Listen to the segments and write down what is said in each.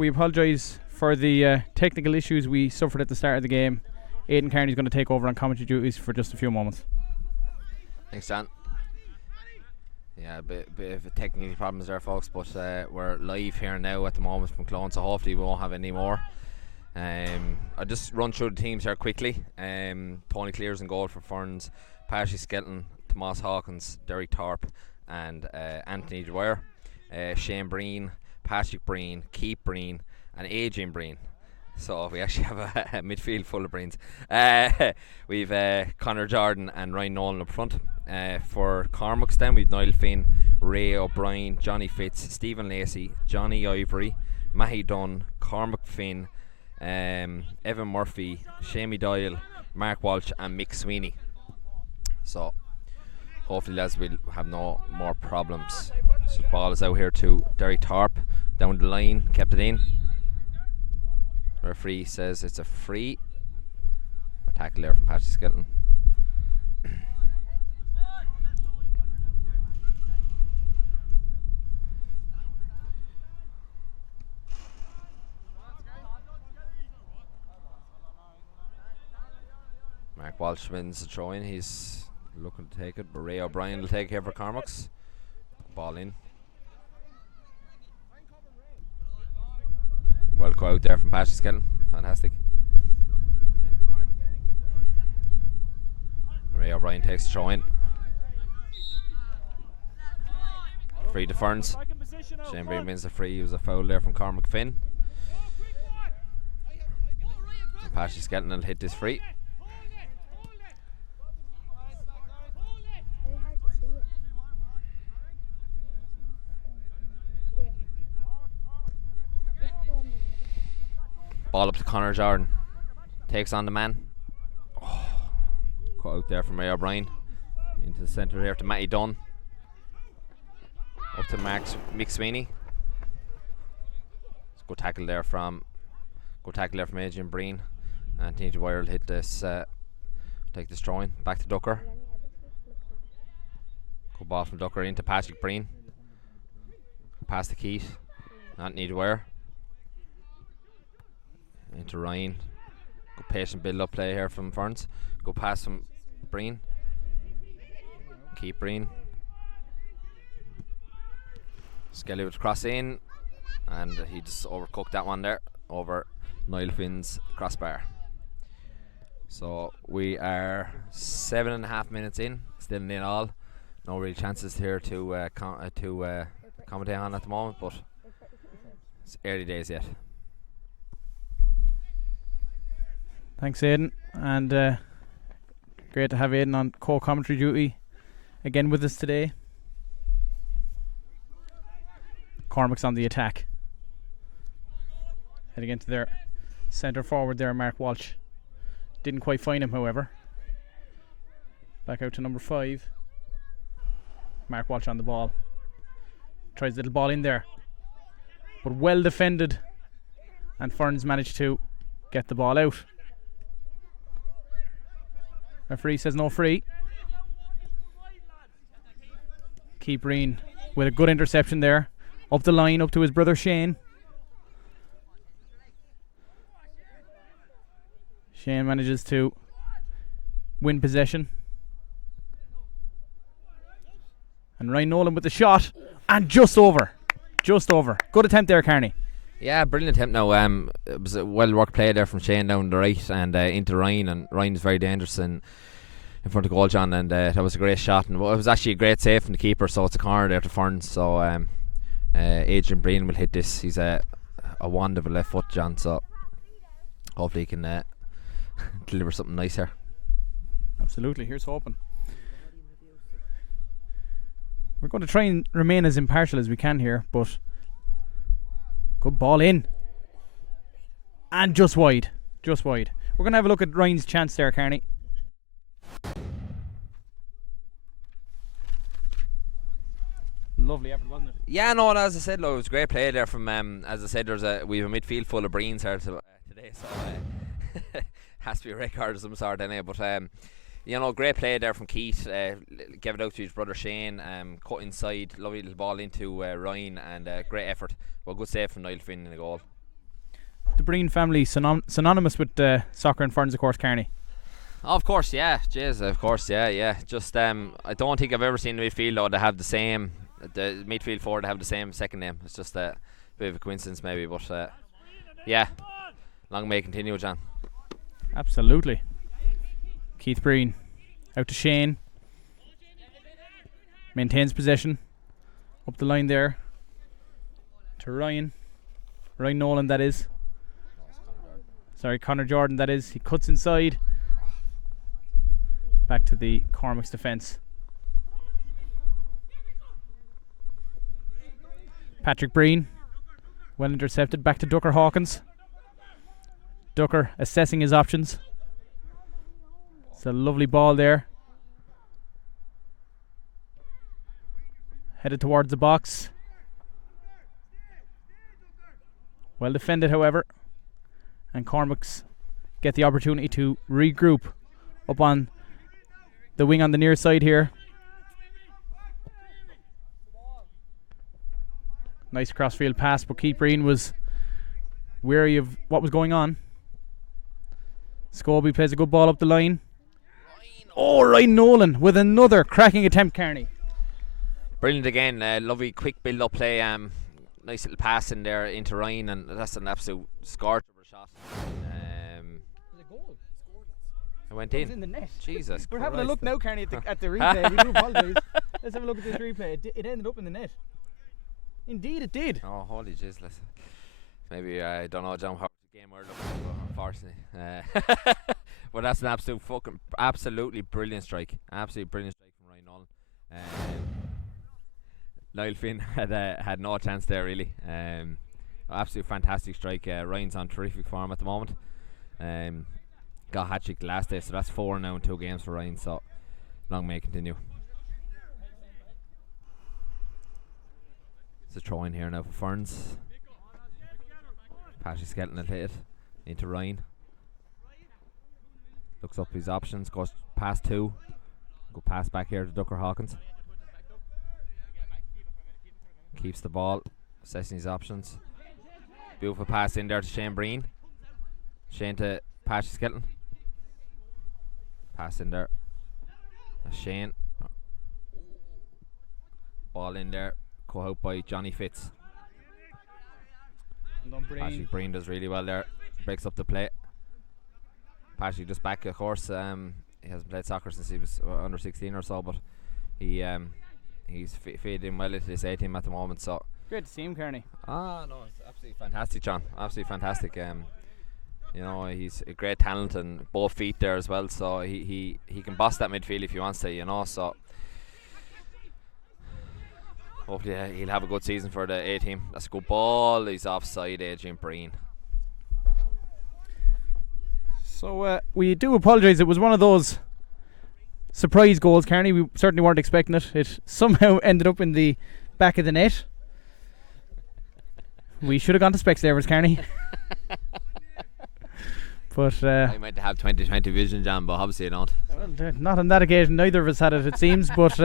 we apologise for the technical issues we suffered at the start of the game. Aidan Kearney is going to take over on commentary duties for just a few moments. Thanks, John. Yeah, a bit of technical problems there, folks, but we're live here now at the moment from Clone, so hopefully we won't have any more. I'll just run through the teams here quickly. Tony Clears in goal for Ferns, Patrick Skelton, Tomas Hawkins, Derek Thorpe and Anthony Dwyer, Shane Breen, Patrick Breen, Keith Breen and Adrian Breen. So we actually have a midfield full of Breens. We've Connor Jordan and Ryan Nolan up front. For Cormacs then we've Niall Finn, Ray O'Brien, Johnny Fitz, Stephen Lacey, Johnny Ivory, Mahi Dunn, Cormac Finn, Evan Murphy, Shamie Doyle, Mark Walsh and Mick Sweeney. So hopefully lads will have no more problems. So the ball is out here to Derek Thorpe, down the line, kept it in. Referee says it's a free. A tackle there from Patrick Skelton. Mark Walsh wins the throw in. He's looking to take it, but Ray O'Brien will take it here for Cormacs. Ball in. Well go out there from Patrick Skelton. Fantastic. Ray O'Brien takes the throw in. Free to Ferns. Shane Breen wins the free. It was a foul there from Cormac Finn. And Patrick Skelton will hit this free. Ball up to Connor Jordan. Takes on the man. Oh, cut out there from Ray O'Brien. Into the centre there to Matty Dunn. Up to Mick Sweeney. Good tackle there from Adrian Breen. Anthony Dwyer will hit this, take this throw in. Back to Ducker. Good ball from Ducker into Patrick Breen. Pass to Keith. Anthony Dwyer. Into Ryan. Good patient build up play here from Ferns. Good pass from Breen. Keep Breen. Skelly would cross in and he just overcooked that one there over Niall Finn's crossbar. So we are 7.5 minutes in, still in all. No real chances here to commentate on at the moment, but it's early days yet. Thanks, Aidan, and great to have Aidan on co-commentary duty again with us today. Cormac's on the attack. Heading into their centre forward there, Mark Walsh. Didn't quite find him, however. Back out to number 5. Mark Walsh on the ball. Tries a little ball in there, but well defended, and Ferns managed to get the ball out. Referee says no free. Keith Breen with a good interception there. Up the line, up to his brother Shane. Shane manages to win possession. And Ryan Nolan with the shot. And just over. Just over. Good attempt there, Kearney. Yeah, brilliant attempt now. It was a well worked play there from Shane down the right and into Ryan, and Ryan's very dangerous in front of goal, John, and that was a great shot, and it was actually a great save from the keeper, so it's a corner there to Ferns. So Adrian Breen will hit this. He's a wand of a left foot, John, so hopefully he can deliver something nice here. Absolutely, here's hoping. We're going to try and remain as impartial as we can here, but good ball in. And just wide. Just wide. We're going to have a look at Ryan's chance there, Kearney. Lovely effort, wasn't it? Yeah, no, as I said, it was a great play there from, as I said, we have a midfield full of Breens here today, so has to be a record of some sort anyway, but great play there from Keith. Gave it out to his brother Shane, cut inside, lovely little ball into Ryan, and great effort. Well, good save from Niall Finn in the goal. Breen family synonymous with soccer and Ferns, of course, Kearney. Of course, yeah. Jeez, of course, yeah. Just I don't think I've ever seen the midfield though to have the midfield forward to have the same second name. It's just a bit of a coincidence maybe, but yeah. Long may it continue, John. Absolutely. Keith Breen out to Shane. Maintains possession. Up the line there to Ryan Nolan, that is. Sorry, Connor Jordan, that is. He cuts inside. Back to the Cormacs defence. Patrick Breen, well intercepted. Back to Ducker Hawkins. Ducker assessing his options. It's a lovely ball there. Headed towards the box. Well defended, however. And Cormacs get the opportunity to regroup up on the wing on the near side here. Nice crossfield pass, but Keith Breen was wary of what was going on. Scobie plays a good ball up the line. Oh, Ryan Nolan with another cracking attempt, Kearney. Brilliant again. Lovely quick build-up play. Nice little pass in there into Ryan, and that's an absolute scorcher of a shot. It went in. It was in the net. Jesus We're Christ. having a look now, Kearney, at the replay. We do apologise. Let's have a look at this replay. It ended up in the net. Indeed, it did. Oh, holy jeez. Maybe I don't know, John, how the game we're looking for, unfortunately. But that's an absolutely brilliant strike. Absolutely brilliant strike from Ryan Nolan. Niall Finn had no chance there, really. Absolutely fantastic strike. Ryan's on terrific form at the moment. Got hat-trick the last day, so that's 4 now in 2 games for Ryan, so long may it continue. It's a throw in here now for Ferns. Patrick Skelton will hit it into Ryan. Looks up his options, goes past 2. Go pass back here to Ducker Hawkins. Keeps the ball, assessing his options. Beautiful pass in there to Shane Breen. Shane to Patrick Skelton. Pass in there. Shane. Ball in there. Caught out by Johnny Fitz. Patrick Breen does really well there. Breaks up the play. Patrick just back, of course. He hasn't played soccer since he was under 16 or so, but he's fitted in well into this A team at the moment. So great to see him, Kearney. No, it's absolutely fantastic, John. Absolutely fantastic. You know, he's a great talent and both feet there as well. So he can boss that midfield if he wants to. You know, so hopefully he'll have a good season for the A team. That's a good ball. He's offside, Adrian Breen. So we do apologise. It was one of those surprise goals, Kearney. We certainly weren't expecting it. It somehow ended up in the back of the net. We should have gone to Specsavers, Kearney. But I might have 20/20 vision, John, but obviously I don't. Well, not on that occasion. Neither of us had it seems. But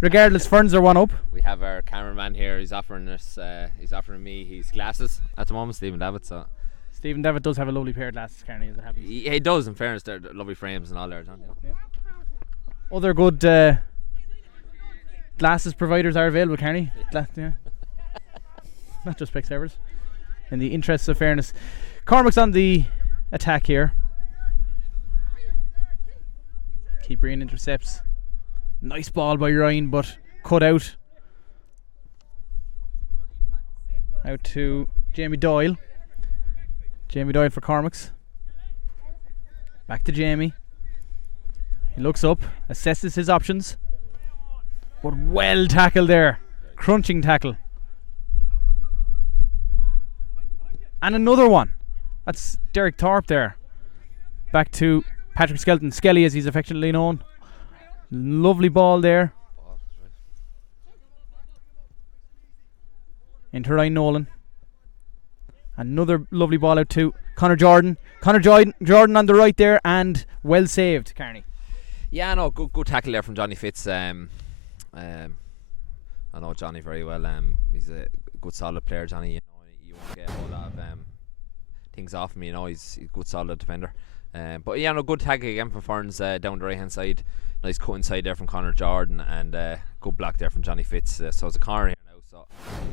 regardless, Ferns are 1 up. We have our cameraman here. He's offering us. He's offering me his glasses at the moment, Stephen Davitt. So Stephen Davitt does have a lovely pair of glasses, Kearney, as it happens. he does. In fairness, they're lovely frames and all there, John. You know? Yeah. Other good glasses providers are available, Kearney. Yeah. Not just Specsavers. In the interests of fairness, Cormac's on the attack here. Keith Breen intercepts. Nice ball by Ryan, but cut out. Out to Jamie Doyle. Jamie Doyle for Cormacs. Back to Jamie. He looks up, assesses his options. But well tackled there. Crunching tackle. And another one. That's Derek Thorpe there. Back to Patrick Skelton. Skelly, as he's affectionately known. Lovely ball there. Into Ryan Nolan. Another lovely ball out to Connor Jordan. Jordan on the right there, and well saved, Kearney. Yeah, no, good tackle there from Johnny Fitz. I know Johnny very well. He's a good, solid player, Johnny. You know, you won't get a whole lot of things off him. You know, he's a good solid defender. But yeah, no, good tackle again from Ferns down the right hand side. Nice cut inside there from Connor Jordan, and good block there from Johnny Fitz. So it's a corner here now. So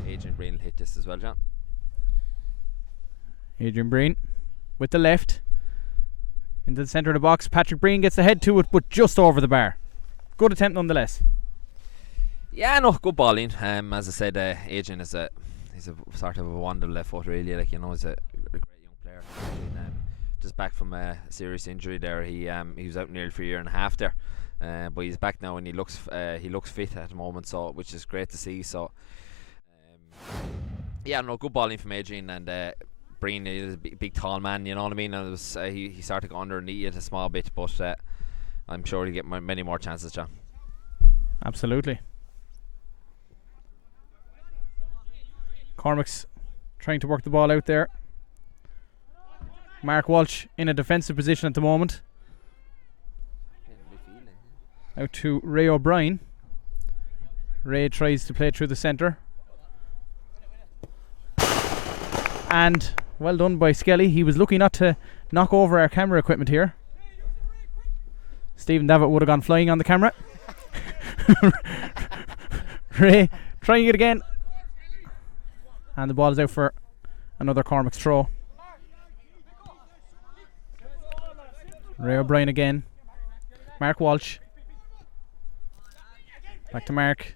Adrian Breen will hit this as well, John. Adrian Breen with the left into the centre of the box. Patrick Breen gets the head to it, but just over the bar. Good attempt nonetheless. Yeah, no, good ball in. As I said, Adrian he's a sort of a wonder left foot, really. Like, you know, he's a great young player. Just back from a serious injury there. He was out nearly for a year and a half there, but he's back now and he looks fit at the moment. So, which is great to see. So, yeah, no, good ball in from Adrian, and Breen is a big tall man. You know what I mean? And it was he started to go underneath it a small bit, but I'm sure he'll get many more chances, John. Absolutely. Cormacs trying to work the ball out there. Mark Walsh in a defensive position at the moment. Out to Ray O'Brien. Ray tries to play through the centre. And well done by Skelly. He was lucky not to knock over our camera equipment here. Stephen Davitt would have gone flying on the camera. Ray trying it again. And the ball is out for another Cormacs throw. Ray O'Brien again. Mark Walsh. Back to Mark.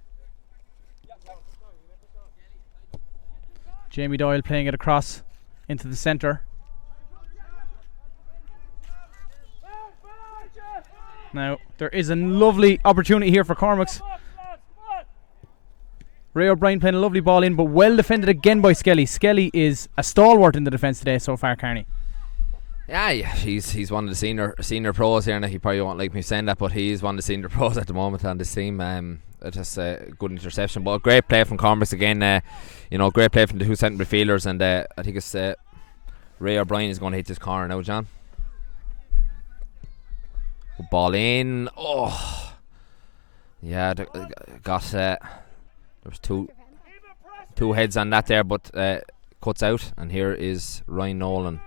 Jamie Doyle playing it across into the centre. Now, there is a lovely opportunity here for Cormacs. Ray O'Brien playing a lovely ball in, but well defended again by Skelly. Skelly is a stalwart in the defence today so far, Carney. Yeah, he's one of the senior pros here. Now, he probably won't like me saying that, but he is one of the senior pros at the moment on this team. Just a good interception, but a great play from Cormacs again. You know, great play from the two centre midfielders, and I think it's Ray O'Brien is going to hit this corner now, John. Good ball in. Oh, yeah, got there was two heads on that there, but cuts out, and here is Ryan Nolan.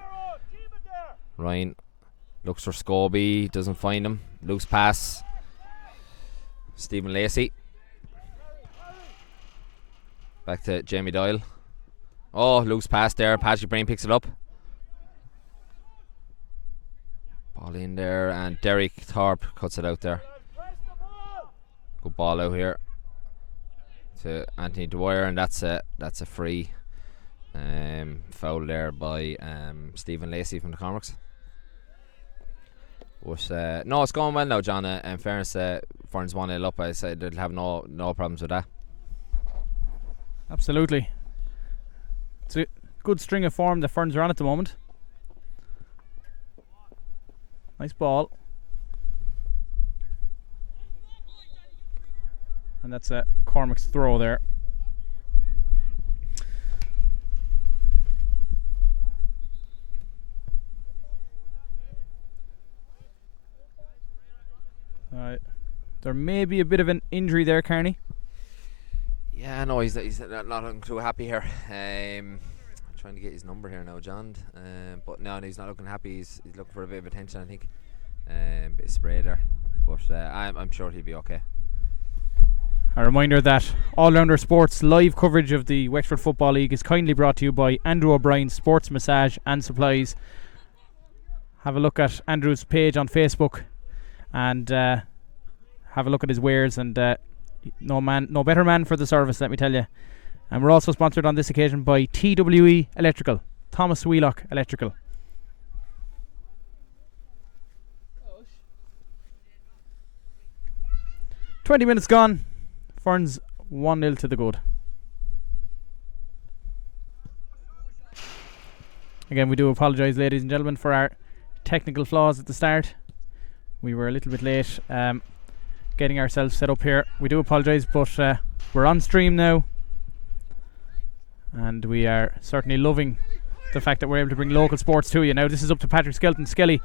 Ryan looks for Scobie, doesn't find him. Loose pass. Stephen Lacey. Back to Jamie Doyle. Oh, loose pass there. Patrick Breen picks it up. Ball in there, and Derek Thorpe cuts it out there. Good ball out here to Anthony Dwyer, and that's a free foul there by Stephen Lacey from the Cormacs. But no, it's going well now, John. In fairness, Ferns 1-0 up. I said they'll have no problems with that. Absolutely. It's a good string of form the Ferns are on at the moment. Nice ball. And that's a Cormac's throw there. There may be a bit of an injury there, Carney. Yeah, no, he's not looking too happy here. I'm trying to get his number here now, John. But no, he's not looking happy. He's looking for a bit of attention, I think. Bit of spray there, but I'm sure he'll be okay. A reminder that All Rounder Sports live coverage of the Wexford Football League is kindly brought to you by Andrew O'Brien Sports Massage and Supplies. Have a look at Andrew's page on Facebook and have a look at his wares, and no better man for the service, let me tell you. And we're also sponsored on this occasion by TWE Electrical, Thomas Wheelock Electrical. Oh. 20 minutes gone. Ferns 1-0 to the good. Again, we do apologise, ladies and gentlemen, for our technical flaws at the start. We were a little bit late getting ourselves set up here. We do apologise, but we're on stream now, and we are certainly loving the fact that we're able to bring local sports to you. Now this is up to Patrick Skelly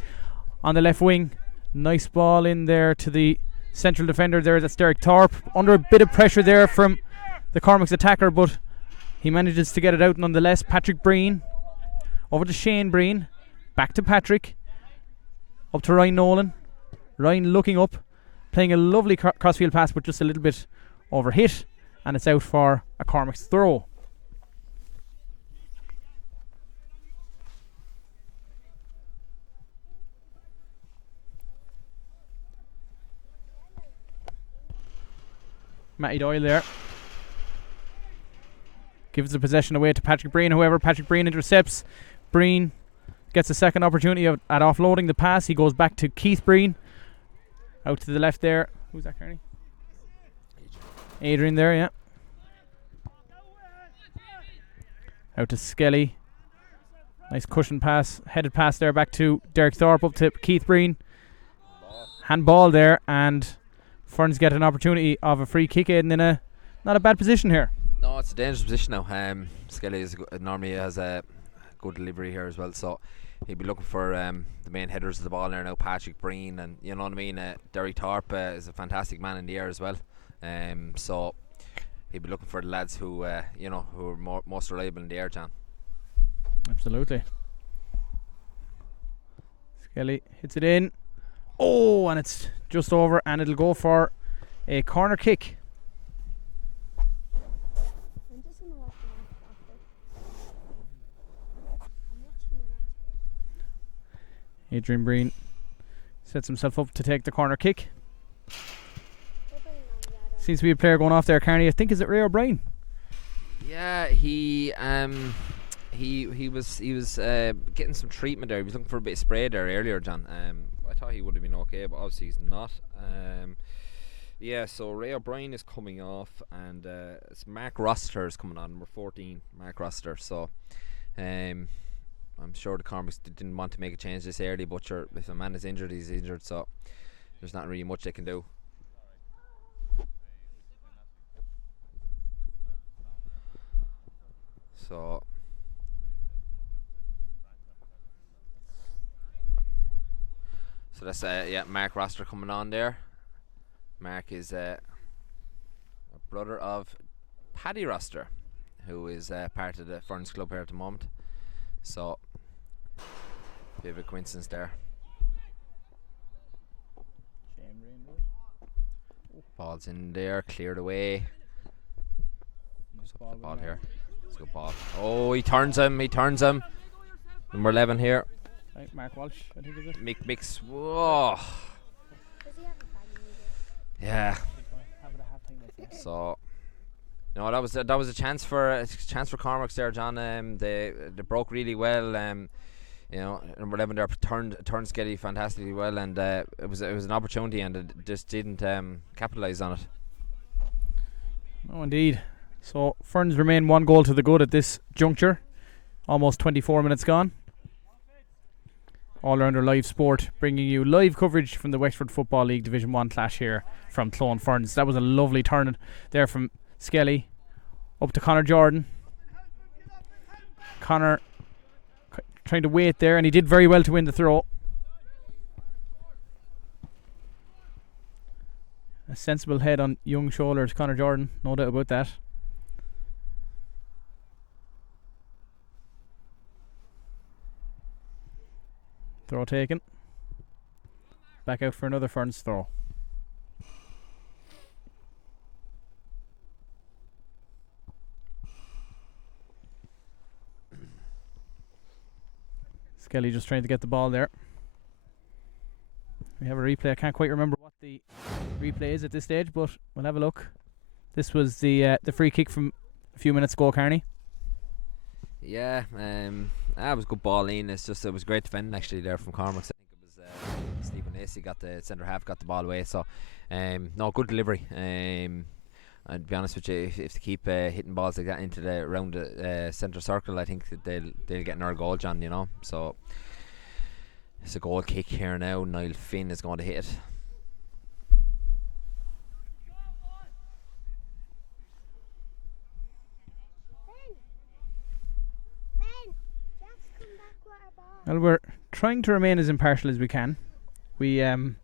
on the left wing. Nice ball in there to the central defender there. That's Derek Thorpe, under a bit of pressure there from the Cormacs attacker, but he manages to get it out nonetheless. Patrick Breen Over to Shane Breen. Back to Patrick. Up to Ryan Nolan. Ryan looking up. Playing a lovely crossfield pass, but just a little bit overhit. And it's out for a Cormacs throw. Matty Doyle there. Gives the possession away to Patrick Breen. However, Patrick Breen intercepts. Breen gets a second opportunity at offloading the pass. He goes back to Keith Breen. Out to the left there. Who's that, Kearney? Adrian there, yeah. Out to Skelly. Nice cushion pass. Headed pass there back to Derek Thorpe. Up to Keith Breen. Handball there, and Ferns get an opportunity of a free kick, in a not a bad position here. No, it's a dangerous position now. Skelly normally has a good delivery here as well, so he'll be looking for the main headers of the ball there now, Patrick Breen, and you know what I mean. Derek Thorpe is a fantastic man in the air as well. So he'll be looking for the lads who who are most reliable in the air, John. Absolutely. Skelly hits it in. Oh, and it's just over, and it'll go for a corner kick. Adrian Breen sets himself up to take the corner kick. Seems to be a player going off there, Carney. I think, is it Ray O'Brien? Yeah, he was getting some treatment there. He was looking for a bit of spray there earlier, John. I thought he would have been okay, but obviously he's not. So Ray O'Brien is coming off, and it's Mark Roster is coming on, number 14, Mark Roster. So I'm sure the Cormacs didn't want to make a change this early, but sure, if a man is injured, he's injured, so there's not really much they can do. So that's Mark Roster coming on there. Mark is a brother of Paddy Roster, who is part of the Ferns club here at the moment. So bit of a coincidence there. Ball's in there, cleared away. Nice ball here. It's a good ball. Oh, he turns him. Number 11 here. Right, Mark Walsh, I think, is it? Mick Mix. Whoa. Yeah. So, no, that was a chance for Cormacs there, John. They broke really well. Number 11 there turned Skelly fantastically well, and it was an opportunity, and it just didn't capitalise on it. No, indeed. So Ferns remain 1 goal to the good at this juncture. Almost 24 minutes gone. All Rounder Live Sport, bringing you live coverage from the Wexford Football League Division 1 clash here from Clone Ferns. That was a lovely turn there from Skelly. Up to Connor Jordan. Connor trying to wait there, and he did very well to win the throw. A sensible head on young shoulders, Connor Jordan, no doubt about that. Throw taken. Back out for another Ferns throw. Skelly just trying to get the ball there. We have a replay. I can't quite remember what the replay is at this stage, but we'll have a look. This was the free kick from a few minutes ago, Carney. Yeah, that was good ball in. It was great defending actually there from Cormacs. I think it was Stephen Lacey got the centre half, got the ball away. So no, good delivery. And to be honest with you, if they keep hitting balls like that into the around the centre circle, I think that they'll get another goal, John. So it's a goal kick here now. Niall Finn is going to hit it. Well, we're trying to remain as impartial as we can. We are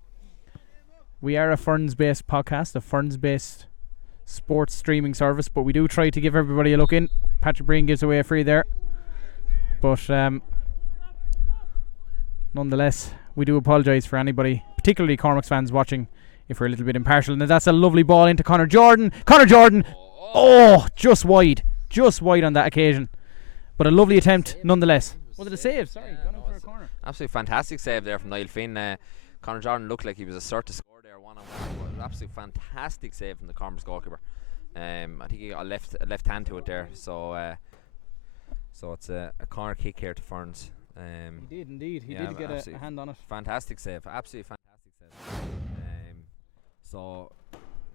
a Ferns-based podcast, a Ferns-based sports streaming service, but we do try to give everybody a look in. Patrick Breen gives away a free there, but Nonetheless, we do apologise for anybody, particularly Cormacs fans watching, if we're a little bit impartial. And that's a lovely ball into Conor Jordan. Conor Jordan! Oh, just wide on that occasion. But a lovely attempt nonetheless. Was it a save? Sorry, gone out for a corner. Absolutely fantastic save there from Niall Finn. Conor Jordan looked like he was a cert to score there one-on-one. Absolutely fantastic save from the Cormacs goalkeeper. I think he got a left hand to it there. So it's a corner kick here to Ferns. He did indeed. He did get a hand on it. Fantastic save. Absolutely fantastic save. So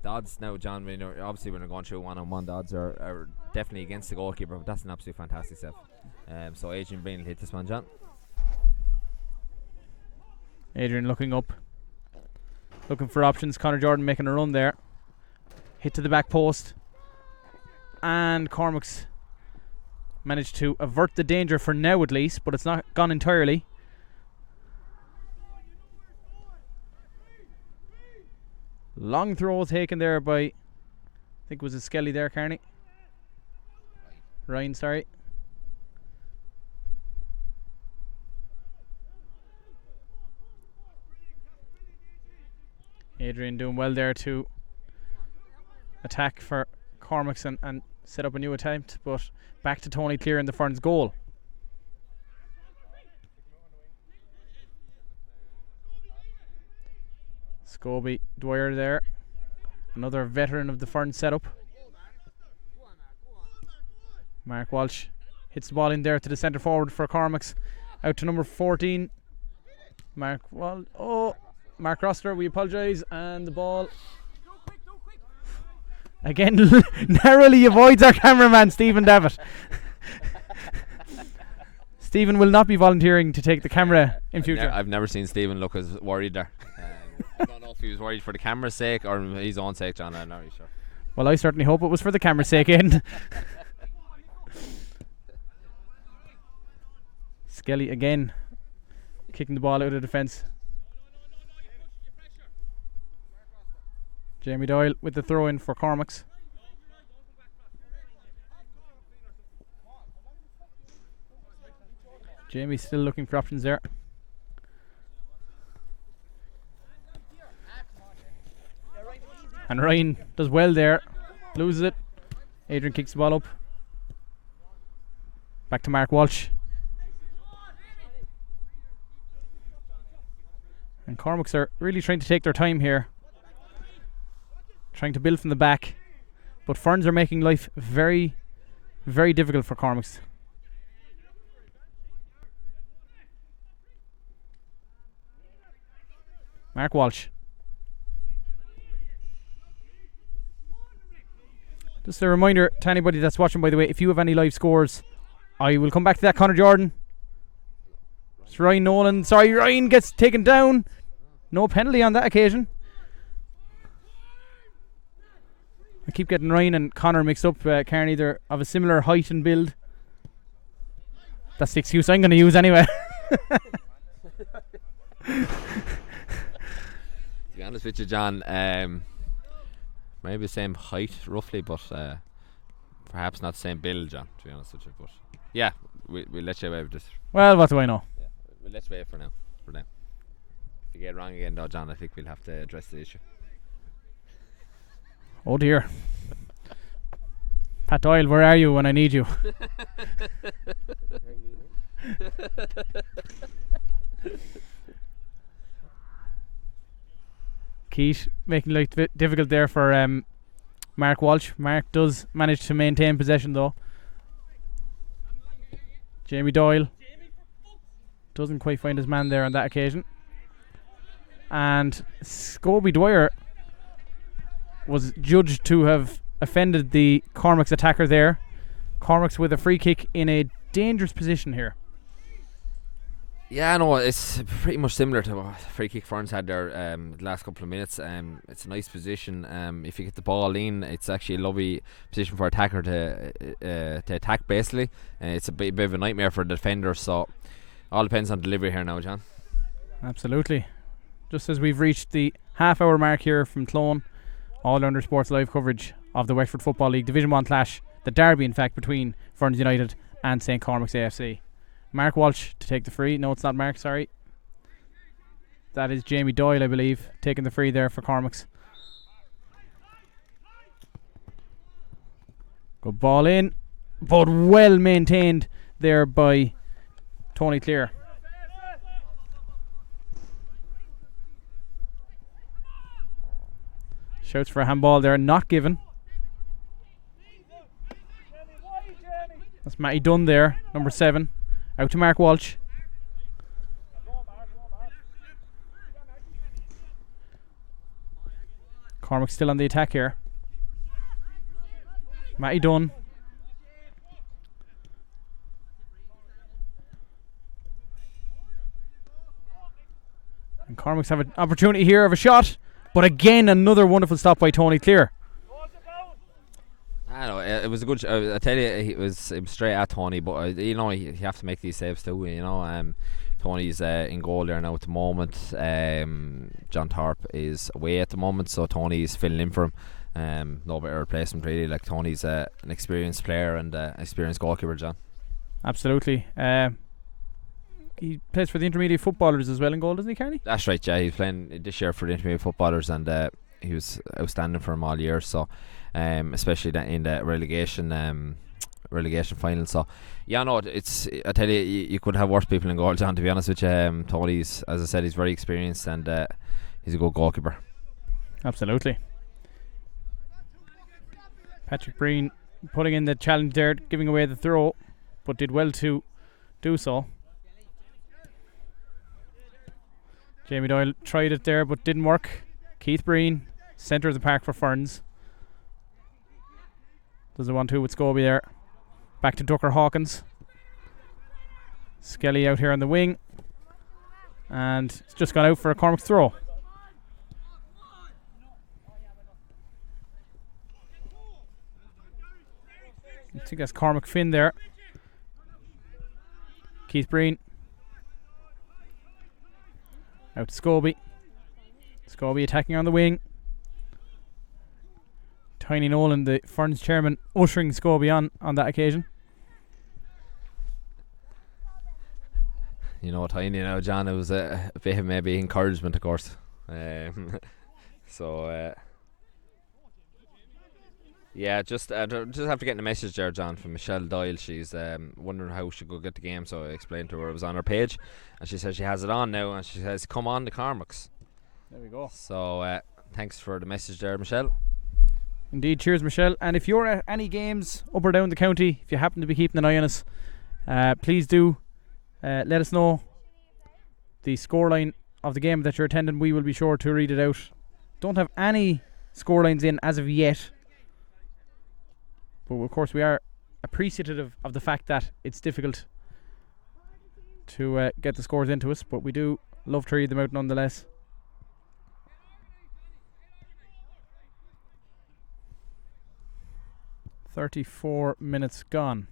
the odds now, John, obviously when we're going through one-on-one, the odds are definitely against the goalkeeper, but that's an absolutely fantastic save. So Adrian Breen will hit this one, John. Adrian looking up, looking for options. Conor Jordan making a run there. Hit to the back post. And Cormacs managed to avert the danger for now at least, but it's not gone entirely. Long throw taken there by, I think it was a Skelly there, Carney. Ryan, sorry. Adrian doing well there to attack for Cormacs and set up a new attempt, but back to Tony clearing the Ferns goal. Scobie Dwyer there, another veteran of the Ferns setup. Mark Walsh hits the ball in there to the centre forward for Cormacs, out to number 14. Mark Roster, we apologise, and the ball again narrowly avoids our cameraman Stephen Davitt. Stephen will not be volunteering to take the camera in future. I've never seen Stephen look as worried there. I don't know if he was worried for the camera's sake or his own sake, John. I'm not really sure. Well, I certainly hope it was for the camera's sake, Aidan. Skelly again kicking the ball out of defence. Jamie Doyle with the throw in for Cormacs. Jamie still looking for options there. And Ryan does well there, loses it. Adrian kicks the ball up. Back to Mark Walsh. And Cormacs are really trying to take their time here, trying to build from the back, but Ferns are making life very, very difficult for Cormacs. Mark Walsh. Just a reminder to anybody that's watching, by the way, if you have any live scores, I will come back to that. Conor Jordan. It's Ryan Nolan. Sorry, Ryan gets taken down. No penalty on that occasion. I keep getting Ryan and Conor mixed up. Carney, they're of a similar height and build. That's the excuse I'm going to use anyway. To be honest with you, John, maybe the same height roughly, but perhaps not the same build, John, to be honest with you. But yeah, we'll let you away with this. Well, what do I know? Yeah, we'll let you away for now. If you get it wrong again though, John, I think we'll have to address the issue. Oh dear. Pat Doyle, where are you when I need you? Keith making life difficult there for Mark Walsh. Mark does manage to maintain possession though. Jamie Doyle doesn't quite find his man there on that occasion. And Scobie Dwyer was judged to have offended the Cormacs attacker there. Cormacs with a free kick in a dangerous position here. Yeah, no, it's pretty much similar to what free kick Ferns had there the last couple of minutes. It's a nice position. If you get the ball in, it's actually a lovely position for attacker to attack basically. It's a bit of a nightmare for the defender, so all depends on delivery here now, John. Absolutely. Just as we've reached the half-hour mark here from Clone, All Under Sports live coverage of the Wexford Football League Division 1 clash, the derby in fact between Ferns United and St Cormacs AFC. Mark Walsh to take the free. No, it's not Mark, sorry. That is Jamie Doyle, I believe, taking the free there for Cormacs. Good ball in, but well maintained there by Tony Clear. Shouts for a handball there, not given. That's Matty Dunn there, number 7. Out to Mark Walsh. Cormac still on the attack here. Matty Dunn. And Cormacs have an opportunity here of a shot. But again, another wonderful stop by Tony Clear. I know it was a good. I tell you, it was straight at Tony, but you know you have to make these saves too. You know, Tony's in goal there now at the moment. John Thorpe is away at the moment, so Tony's filling in for him. No better replacement really. Like Tony's an experienced player and experienced goalkeeper, John. Absolutely. He plays for the intermediate footballers as well in goal, doesn't he, Carney? That's right. Yeah, he's playing this year for the intermediate footballers, and he was outstanding for him all year. So. Especially in the relegation final. So yeah, no, it's I tell you, you could have worse people in goal, John. To be honest with you, Tony's, as I said, he's very experienced and he's a good goalkeeper. Absolutely. Patrick Breen putting in the challenge there, giving away the throw, but did well to do so. Jamie Doyle tried it there, but didn't work. Keith Breen, centre of the park for Ferns. Does a 1-2 with Scobie there. Back to Tucker Hawkins. Skelly out here on the wing. And it's just gone out for a Cormac throw. I think that's Cormac Finn there. Keith Breen. Out to Scobie. Scobie attacking on the wing. Tiny Nolan, the Ferns chairman, ushering Scobie on that occasion. You know, Tiny now, John, it was a bit of maybe encouragement, of course. Yeah, just after getting a message there, John, from Michelle Doyle. She's wondering how she could get the game, so I explained to her it was on her page, and she says she has it on now, and she says, "Come on, the Cormacs." There we go. So thanks for the message there, Michelle. Indeed, cheers, Michelle. And if you're at any games up or down the county, if you happen to be keeping an eye on us, please do let us know the scoreline of the game that you're attending. We will be sure to read it out. Don't have any scorelines in as of yet, but of course we are appreciative of the fact that it's difficult to get the scores into us, but we do love to read them out nonetheless. "34 minutes gone.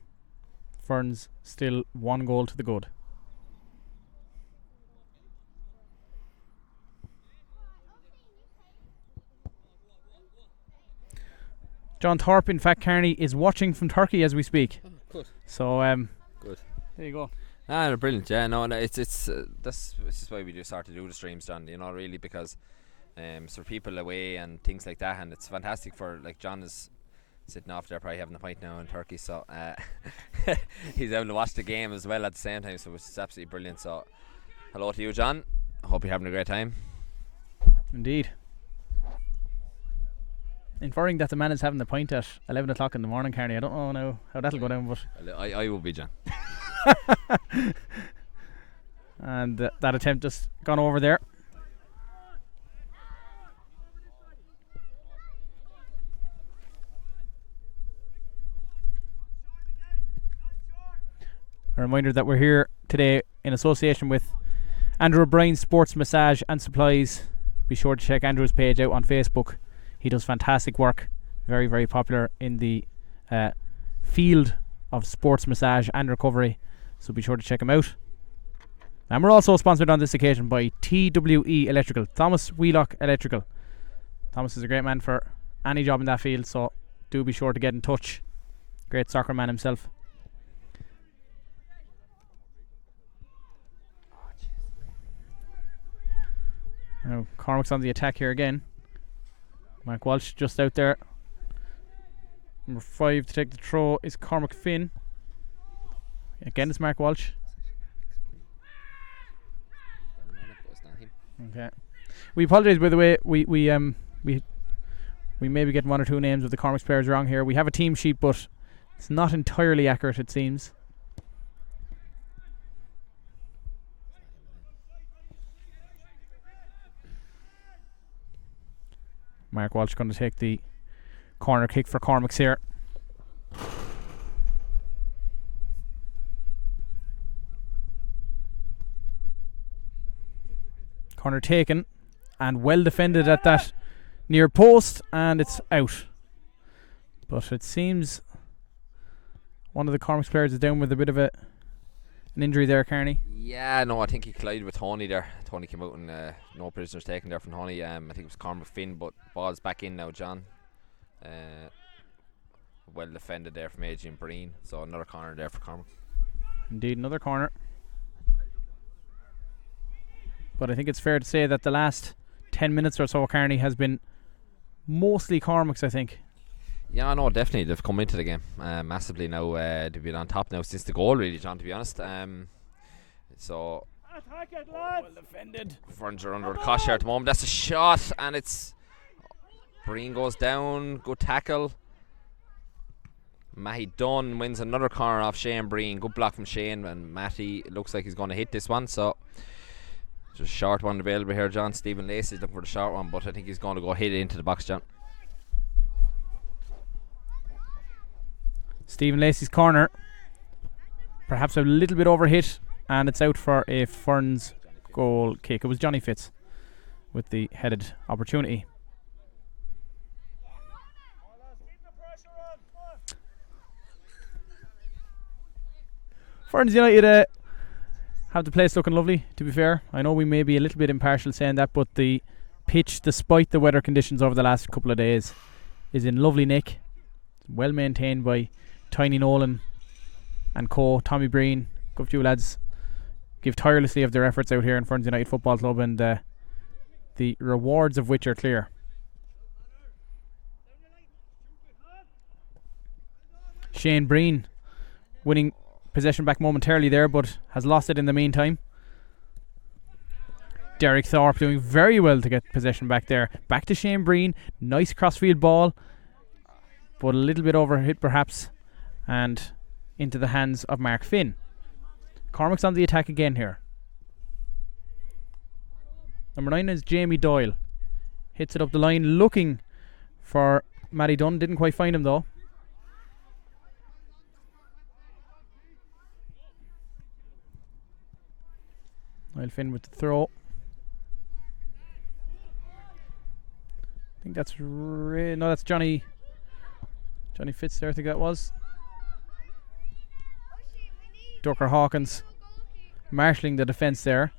Ferns still 1 goal to the good." John Thorpe, in fact, Carney, is watching from Turkey as we speak. Oh, good. So, good. There you go. No, brilliant. Yeah, no, it's this is why we do start to do the streams, John. You know, really, because for people away and things like that, and it's fantastic for, like, John is sitting off there probably having a pint now in Turkey, so he's able to watch the game as well at the same time, so it's absolutely brilliant. So hello to you, John. I hope you're having a great time. Indeed. Inferring that the man is having a pint at 11 o'clock in the morning, Carney. I don't know now how that'll go down, but I will be, John. And that attempt just gone over there. A reminder that we're here today in association with Andrew O'Brien Sports Massage and Supplies. Be sure to check Andrew's page out on Facebook. He does fantastic work. Very, very popular in the field of sports massage and recovery. So be sure to check him out. And we're also sponsored on this occasion by TWE Electrical, Thomas Wheelock Electrical. Thomas is a great man for any job in that field, so do be sure to get in touch. Great soccer man himself. Now Cormac's on the attack here again. Mark Walsh just out there. Number 5 to take the throw is Cormac Finn. Again, it's Mark Walsh. Okay. We apologise, by the way. We maybe get 1 or 2 names of the Cormac's players wrong here. We have a team sheet, but it's not entirely accurate, it seems. Mark Walsh going to take the corner kick for Cormacs here. Corner taken and well defended at that near post, and it's out. But it seems one of the Cormacs players is down with a bit of an injury there, Carney. Yeah, no, I think he collided with Tony there. Tony came out and no prisoners taken there from Tony. I think it was Cormac Finn, but ball's back in now, John. Well defended there from Adrian Breen. So another corner there for Cormac. Indeed, another corner. But I think it's fair to say that the last 10 minutes or so, Carney, has been mostly Cormacs, I think. Yeah, no, definitely. They've come into the game massively now. They've been on top now since the goal, really, John, to be honest. So, well defended. Ferns are under the cosh here at the moment. That's a shot, and it's... Breen goes down. Good tackle. Matty Dunn wins another corner off Shane Breen. Good block from Shane, and Matty looks like he's going to hit this one. So, there's a short one available here, John. Stephen Lacey's looking for the short one, but I think he's going to go hit it into the box, John. Stephen Lacey's corner. Perhaps a little bit overhit, and it's out for a Ferns goal kick. It was Johnny Fitz with the headed opportunity. Ferns United have the place looking lovely, to be fair. I know we may be a little bit impartial saying that, but the pitch, despite the weather conditions over the last couple of days, is in lovely nick. Well maintained by Tiny Nolan and co. Tommy Breen. Good few lads give tirelessly of their efforts out here in Ferns United Football Club, and the rewards of which are clear. Shane Breen winning possession back momentarily there, but has lost it in the meantime. Derek Thorpe doing very well to get possession back there. Back to Shane Breen. Nice crossfield ball, but a little bit overhit perhaps, and into the hands of Mark Finn. Cormac's on the attack again here. Number 9 is Jamie Doyle. Hits it up the line looking for Matty Dunn. Didn't quite find him though. Niall Finn with the throw. I think that's no, that's Johnny Fitz there, I think that was. Ducker Hawkins marshalling the defence there,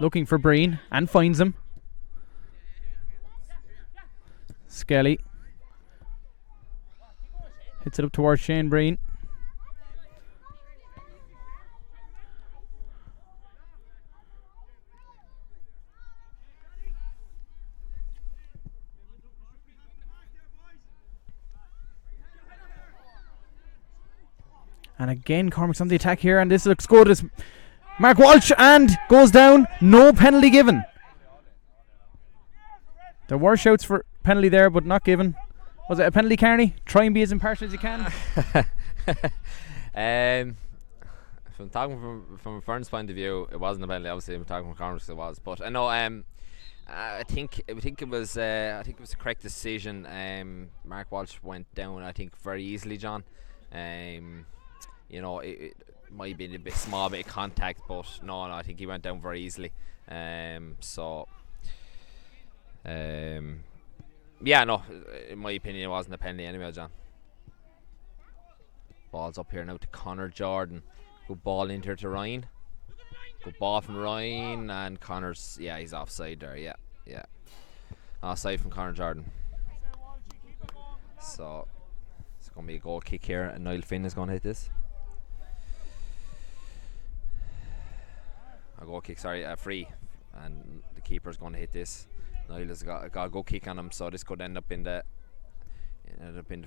looking for Breen, and finds him. Skelly hits it up towards Shane Breen. And again, Cormac's on the attack here, and this looks good. It's Mark Walsh, and goes down. No penalty given. There were shouts for penalty there, but not given. Was it a penalty, Carney? Try and be as impartial as you can. If I'm talking from a Ferns point of view, it wasn't a penalty. Obviously, I'm talking from Cormac's, it was. But I know. I think it was a correct decision. Mark Walsh went down, I think, very easily, John. You know, it might have been a small bit of contact, but no, I think he went down very easily. Yeah, no, in my opinion, it wasn't a penalty anyway, John. Ball's up here now to Connor Jordan. Good ball into here to Ryan. Good ball from Ryan, and Connor's, yeah, he's offside there, yeah. Offside from Connor Jordan. So, it's going to be a goal kick here, and Niall Finn is going to hit this. A goal kick, sorry, free and the keeper's going to hit this. Niall has got a good kick on him, so this could end up in the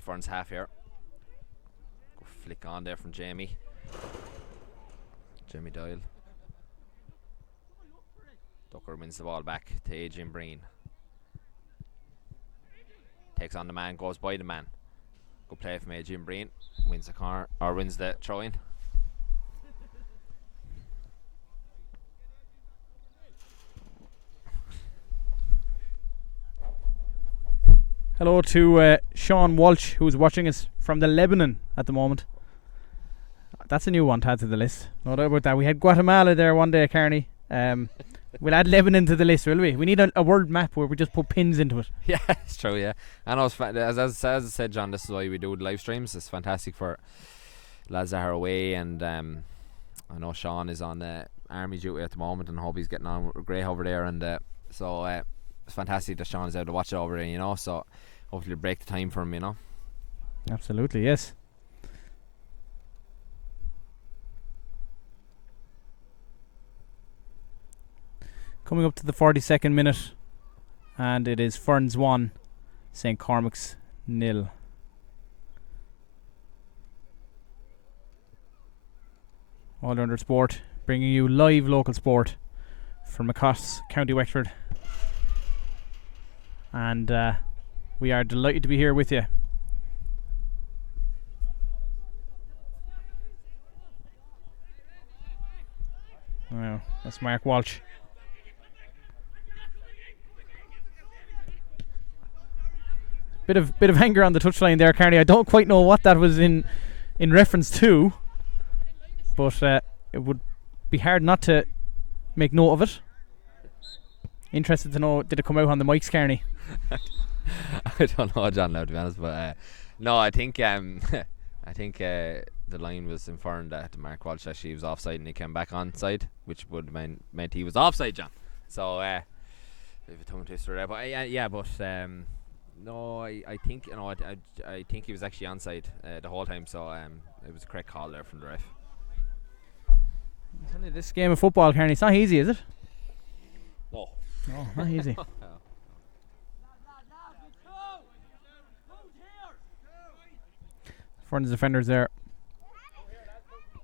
Ferns half here. Go flick on there from Jamie Doyle. Ducker wins the ball back to Adrian Breen. Takes on the man, goes by the man. Good play from Adrian Breen. Wins the corner, or wins the throw-in. Hello to Sean Walsh, who's watching us from the Lebanon at the moment. That's a new one to add to the list. No doubt about that. We had Guatemala there one day, Carney. We'll add Lebanon to the list, will we? We need a world map where we just put pins into it. Yeah, it's true, yeah. I know, as I said, John, this is why we do the live streams. It's fantastic for lads that are away, and I know Sean is on army duty at the moment, and I hope he's getting on great over there, and so it's fantastic that Sean is able to watch it over there, you know, so hopefully break the time for him, you know. Absolutely, yes. Coming up to the 42nd minute, and it is Ferns 1, St. Cormacs 0. All Under Sport, bringing you live local sport from across County Wexford. And we are delighted to be here with you. Well, that's Mark Walsh. Bit of anger on the touchline there, Carney. I don't quite know what that was in reference to, but it would be hard not to make note of it. Interested to know, did it come out on the mics, Carney? I don't know, John, now, to be honest, but no, I think the line was inferred that Mark Walsh actually was offside and he came back onside, which would meant he was offside, John. So bit of a tongue twister there, but no, I think I think he was actually onside the whole time, so it was a correct call there from the ref. This game of football, Carney, it's not easy, is it? No, not easy. Ferns defenders there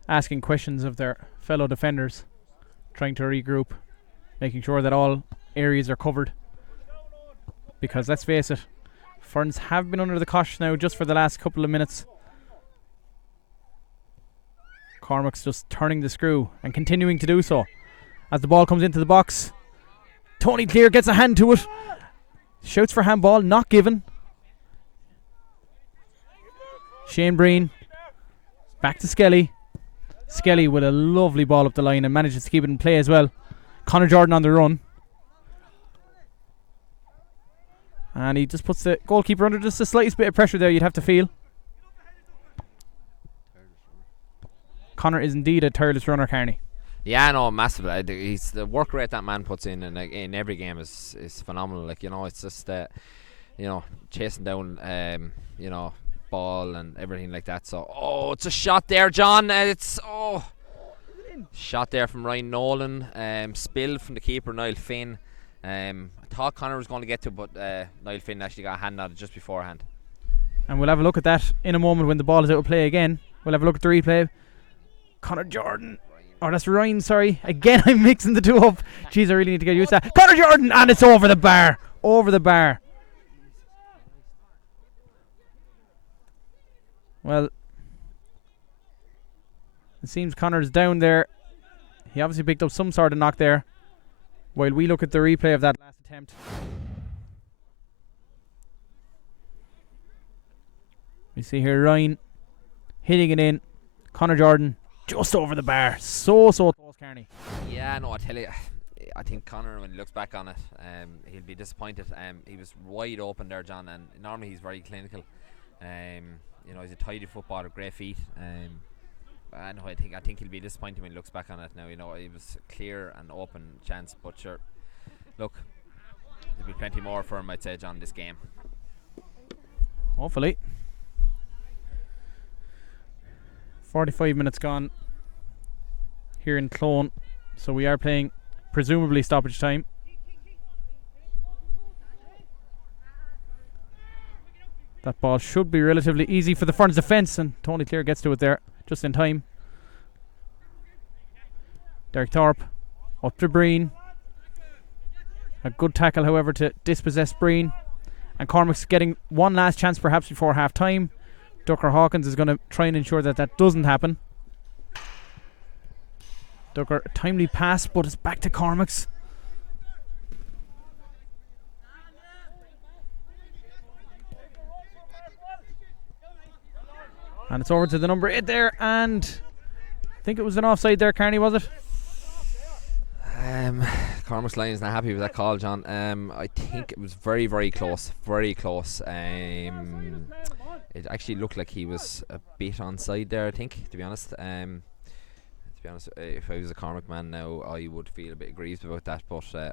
asking questions of their fellow defenders, trying to regroup, making sure that all areas are covered, because let's face it, Ferns have been under the cosh now just for the last couple of minutes. Cormacs just turning the screw and continuing to do so as the ball comes into the box. Tony Clear gets a hand to it, shouts for handball, not given. Shane Breen back to Skelly. Skelly with a lovely ball up the line and manages to keep it in play as well. Conor Jordan on the run, and he just puts the goalkeeper under just the slightest bit of pressure there, you'd have to feel. Conor is indeed a tireless runner, Carney. Yeah, no, massive. He's the work rate that man puts in every game is phenomenal. Like, you know, it's just you know, chasing down ball and everything like that. So it's a shot there, John. It's shot there from Ryan Nolan. Spill from the keeper, Niall Finn. I thought Conor was going to get to, but Niall Finn actually got a hand on it just beforehand. And we'll have a look at that in a moment when the ball is out of play again. We'll have a look at the replay. Conor Jordan. Oh, that's Ryan, sorry. Again, I'm mixing the two up. Jeez, I really need to get used to that. Conor Jordan, and it's over the bar. Over the bar. Well, it seems Conor's down there. He obviously picked up some sort of knock there. While we look at the replay of that last attempt. We see here Ryan hitting it in. Conor Jordan just over the bar. So close, Carney. Yeah, no, I tell you, I think Conor, when he looks back on it, he'll be disappointed. He was wide open there, John, and normally he's very clinical. You know, he's a tidy footballer, great feet. I think he'll be disappointed when he looks back on it now. You know, it was a clear and open chance, but sure, look, there'll be plenty more for him, I'd say, John, this game. Hopefully. 45 minutes gone here in Clone, so we are playing presumably stoppage time. That ball should be relatively easy for the Ferns defence, and Tony Clear gets to it there just in time. Derek Thorpe up to Breen. A good tackle, however, to dispossess Breen. And Cormacs getting one last chance perhaps before half time. Ducker Hawkins is going to try and ensure that that doesn't happen. Ducker, a timely pass, but it's back to Cormacs. And it's over to the number 8 there, and I think it was an offside there, Carney, was it? Cormac's line is not happy with that call, John. I think it was very, very close. Very close. It actually looked like he was a bit onside there, I think, to be honest. If I was a Cormac man now, I would feel a bit aggrieved about that, but the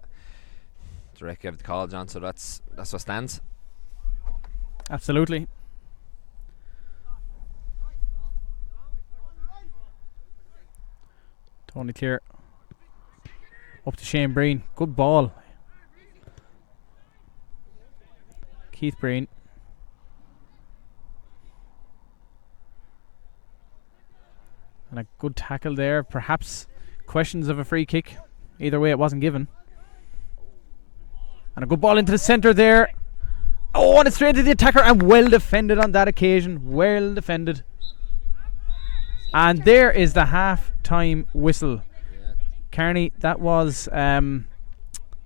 ref gave the call, John, so that's what stands. Absolutely. Tony Clear up to Shane Breen. Good ball. Keith Breen. And a good tackle there. Perhaps questions of a free kick. Either way, it wasn't given. And a good ball into the centre there. Oh, and it's straight to the attacker, and well defended on that occasion. Well defended. And there is the half-time whistle. Carney, that was the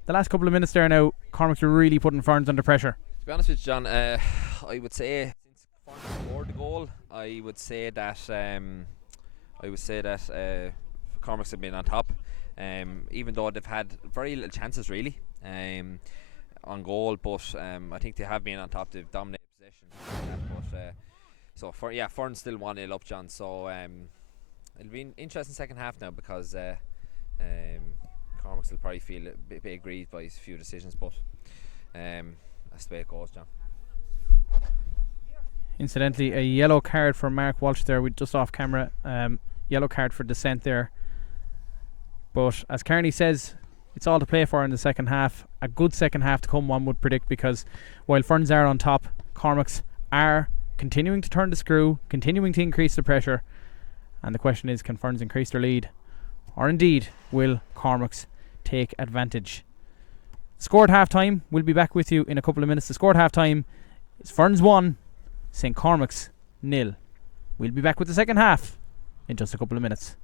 last couple of minutes there now. Cormacs are really putting Ferns under pressure. To be honest with you, John, I would say since Ferns scored the goal, I would say that Cormacs have been on top. Even though they've had very little chances really on goal, but I think they have been on top. They've dominated possession. Ferns still 1-0 up, John. So it'll be an interesting second half now, because Cormacs will probably feel a bit aggrieved by a few decisions, but that's the way it goes, John. Incidentally, a yellow card for Mark Walsh there. We just off camera. Yellow card for dissent there. But as Carney says, it's all to play for in the second half. A good second half to come, one would predict, because while Ferns are on top, Cormacs are continuing to turn the screw, continuing to increase the pressure. And the question is, can Ferns increase their lead? Or indeed, will Cormacs take advantage? Scored half time. We'll be back with you in a couple of minutes. The scored half time is Ferns 1, St. Cormacs 0. We'll be back with the second half in just a couple of minutes.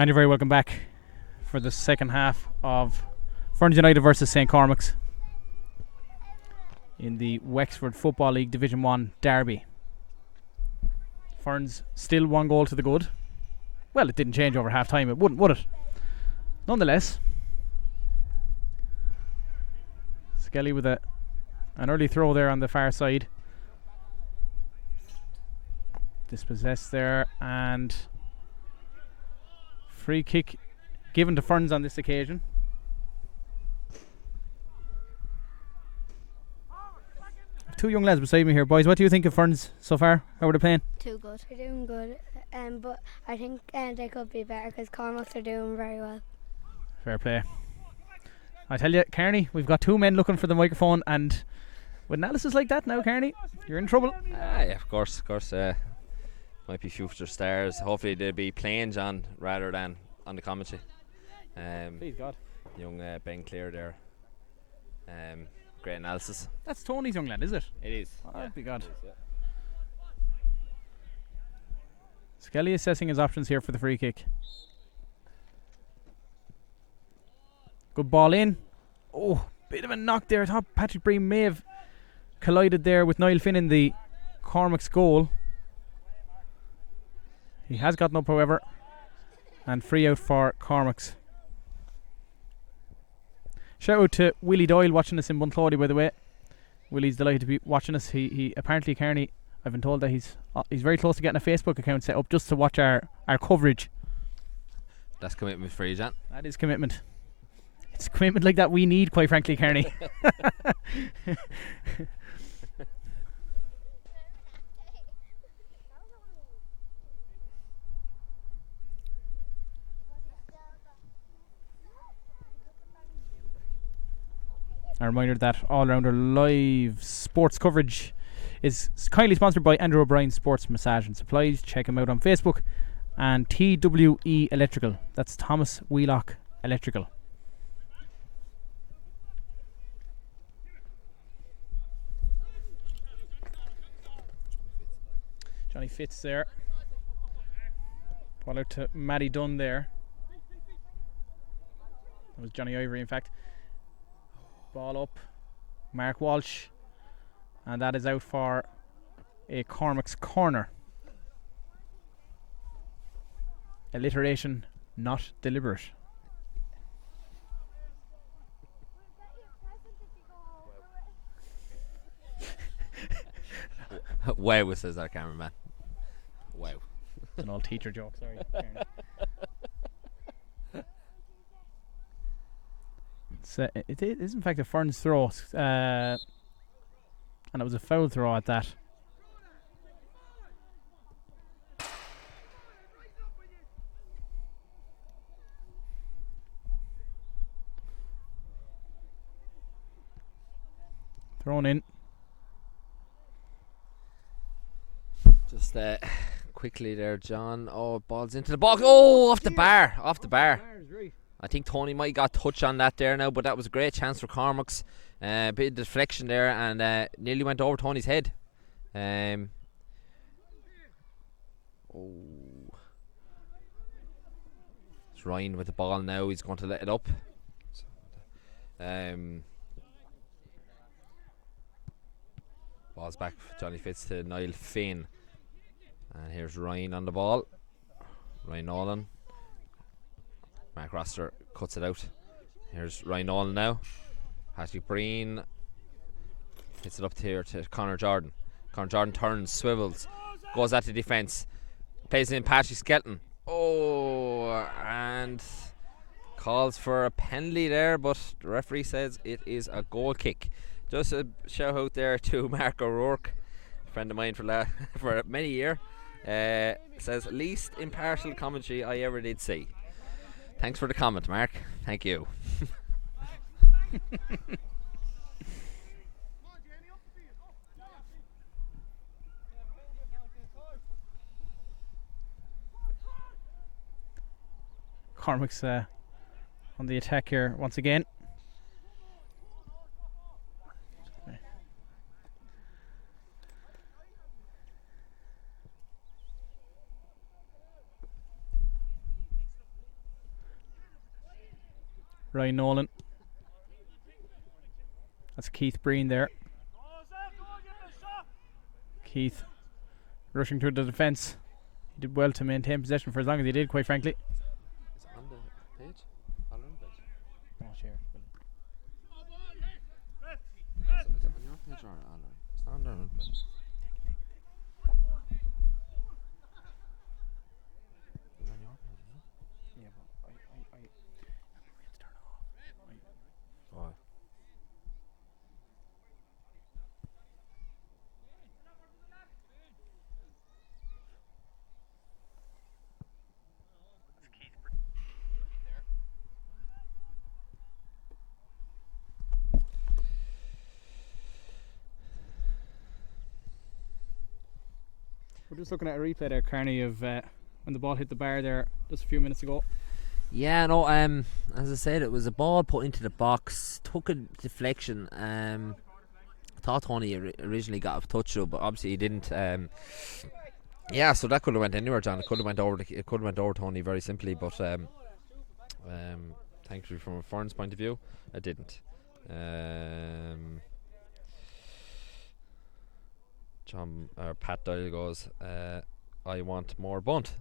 And you're very welcome back for the second half of Ferns United versus St. Cormacs in the Wexford Football League Division 1 derby. Ferns still 1 goal to the good. Well, it didn't change over half time, it wouldn't, would it? Nonetheless, Skelly with an early throw there on the far side. Dispossessed there, and free kick given to Ferns on this occasion. Two young lads beside me here, boys. What do you think of Ferns so far? How are they playing? Too good. They're doing good, but I think they could be better because Cormacs are doing very well. Fair play. I tell you, Kearney, we've got two men looking for the microphone, and with analysis like that now, Kearney, you're in trouble. Yeah, of course. Might be future stars. Hopefully they'll be playing John rather than on the commentary. Please God. Young Ben Clear there. Great analysis. That's Tony's young lad, is it? It is. Oh, that'd be good. It is, yeah. Skelly assessing his options here for the free kick. Good ball in. Oh, bit of a knock there. I thought Patrick Breen may have collided there with Niall Finn in the Cormac's goal. He has gotten up, however, and free out for Cormac's. Shout out to Willie Doyle watching us in Bunclody, by the way. Willie's delighted to be watching us. He apparently, Kearney, I've been told that he's very close to getting a Facebook account set up just to watch our coverage. That's commitment for you, John. That is commitment. It's commitment like that we need, quite frankly, Kearney. A reminder that All Rounder Live sports coverage is kindly sponsored by Andrew O'Brien Sports Massage and Supplies. Check him out on Facebook. And TWE Electrical. That's Thomas Wheelock Electrical. Johnny Fitz there. Ball out to Matty Dunn there. That was Johnny Ivory, in fact. Ball up, Mark Walsh, and that is out for a Cormac's corner. Alliteration not deliberate. Wow, says our cameraman. Wow. It's an old teacher joke, sorry. It is in fact a Ferns throw, and it was a foul throw at that. Thrown in. Just quickly there, John. Oh, ball's into the box. Oh, off the bar. I think Tony might got touch on that there now, but that was a great chance for Cormacs. Bit of deflection there, and nearly went over Tony's head. It's Ryan with the ball now. He's going to let it up. Ball's back. Johnny Fitz to Niall Finn, and here's Ryan on the ball. Ryan Nolan. Mark Roster cuts it out. Here's Ryan Nolan now. Patrick Breen hits it up here to Conor Jordan. Conor Jordan turns, swivels, goes at the defence, plays in Patrick Skelton. Oh, and calls for a penalty there, but the referee says it is a goal kick. Just a shout out there to Mark O'Rourke, a friend of mine for many years. Says least impartial commentary I ever did see. Thanks for the comment, Mark. Thank you. Cormac's on the attack here once again. Ryan Nolan. That's Keith Breen there. Keith rushing through the defence. He did well to maintain possession for as long as he did, quite frankly. Is it on the page? On the page? Not here. Is it on your page or on there? It's on there. Is it on your page? Yeah, but I let's turn it off. Why? We're just looking at a replay there, Carney, of when the ball hit the bar there just a few minutes ago. Yeah, no, as I said, it was a ball put into the box, took a deflection. I thought Tony originally got a touch of, but obviously he didn't. Yeah, so that could have went anywhere, John. It could have went over Tony very simply, but thankfully from a Ferns point of view, it didn't. Pat Doyle goes, I want more bunt.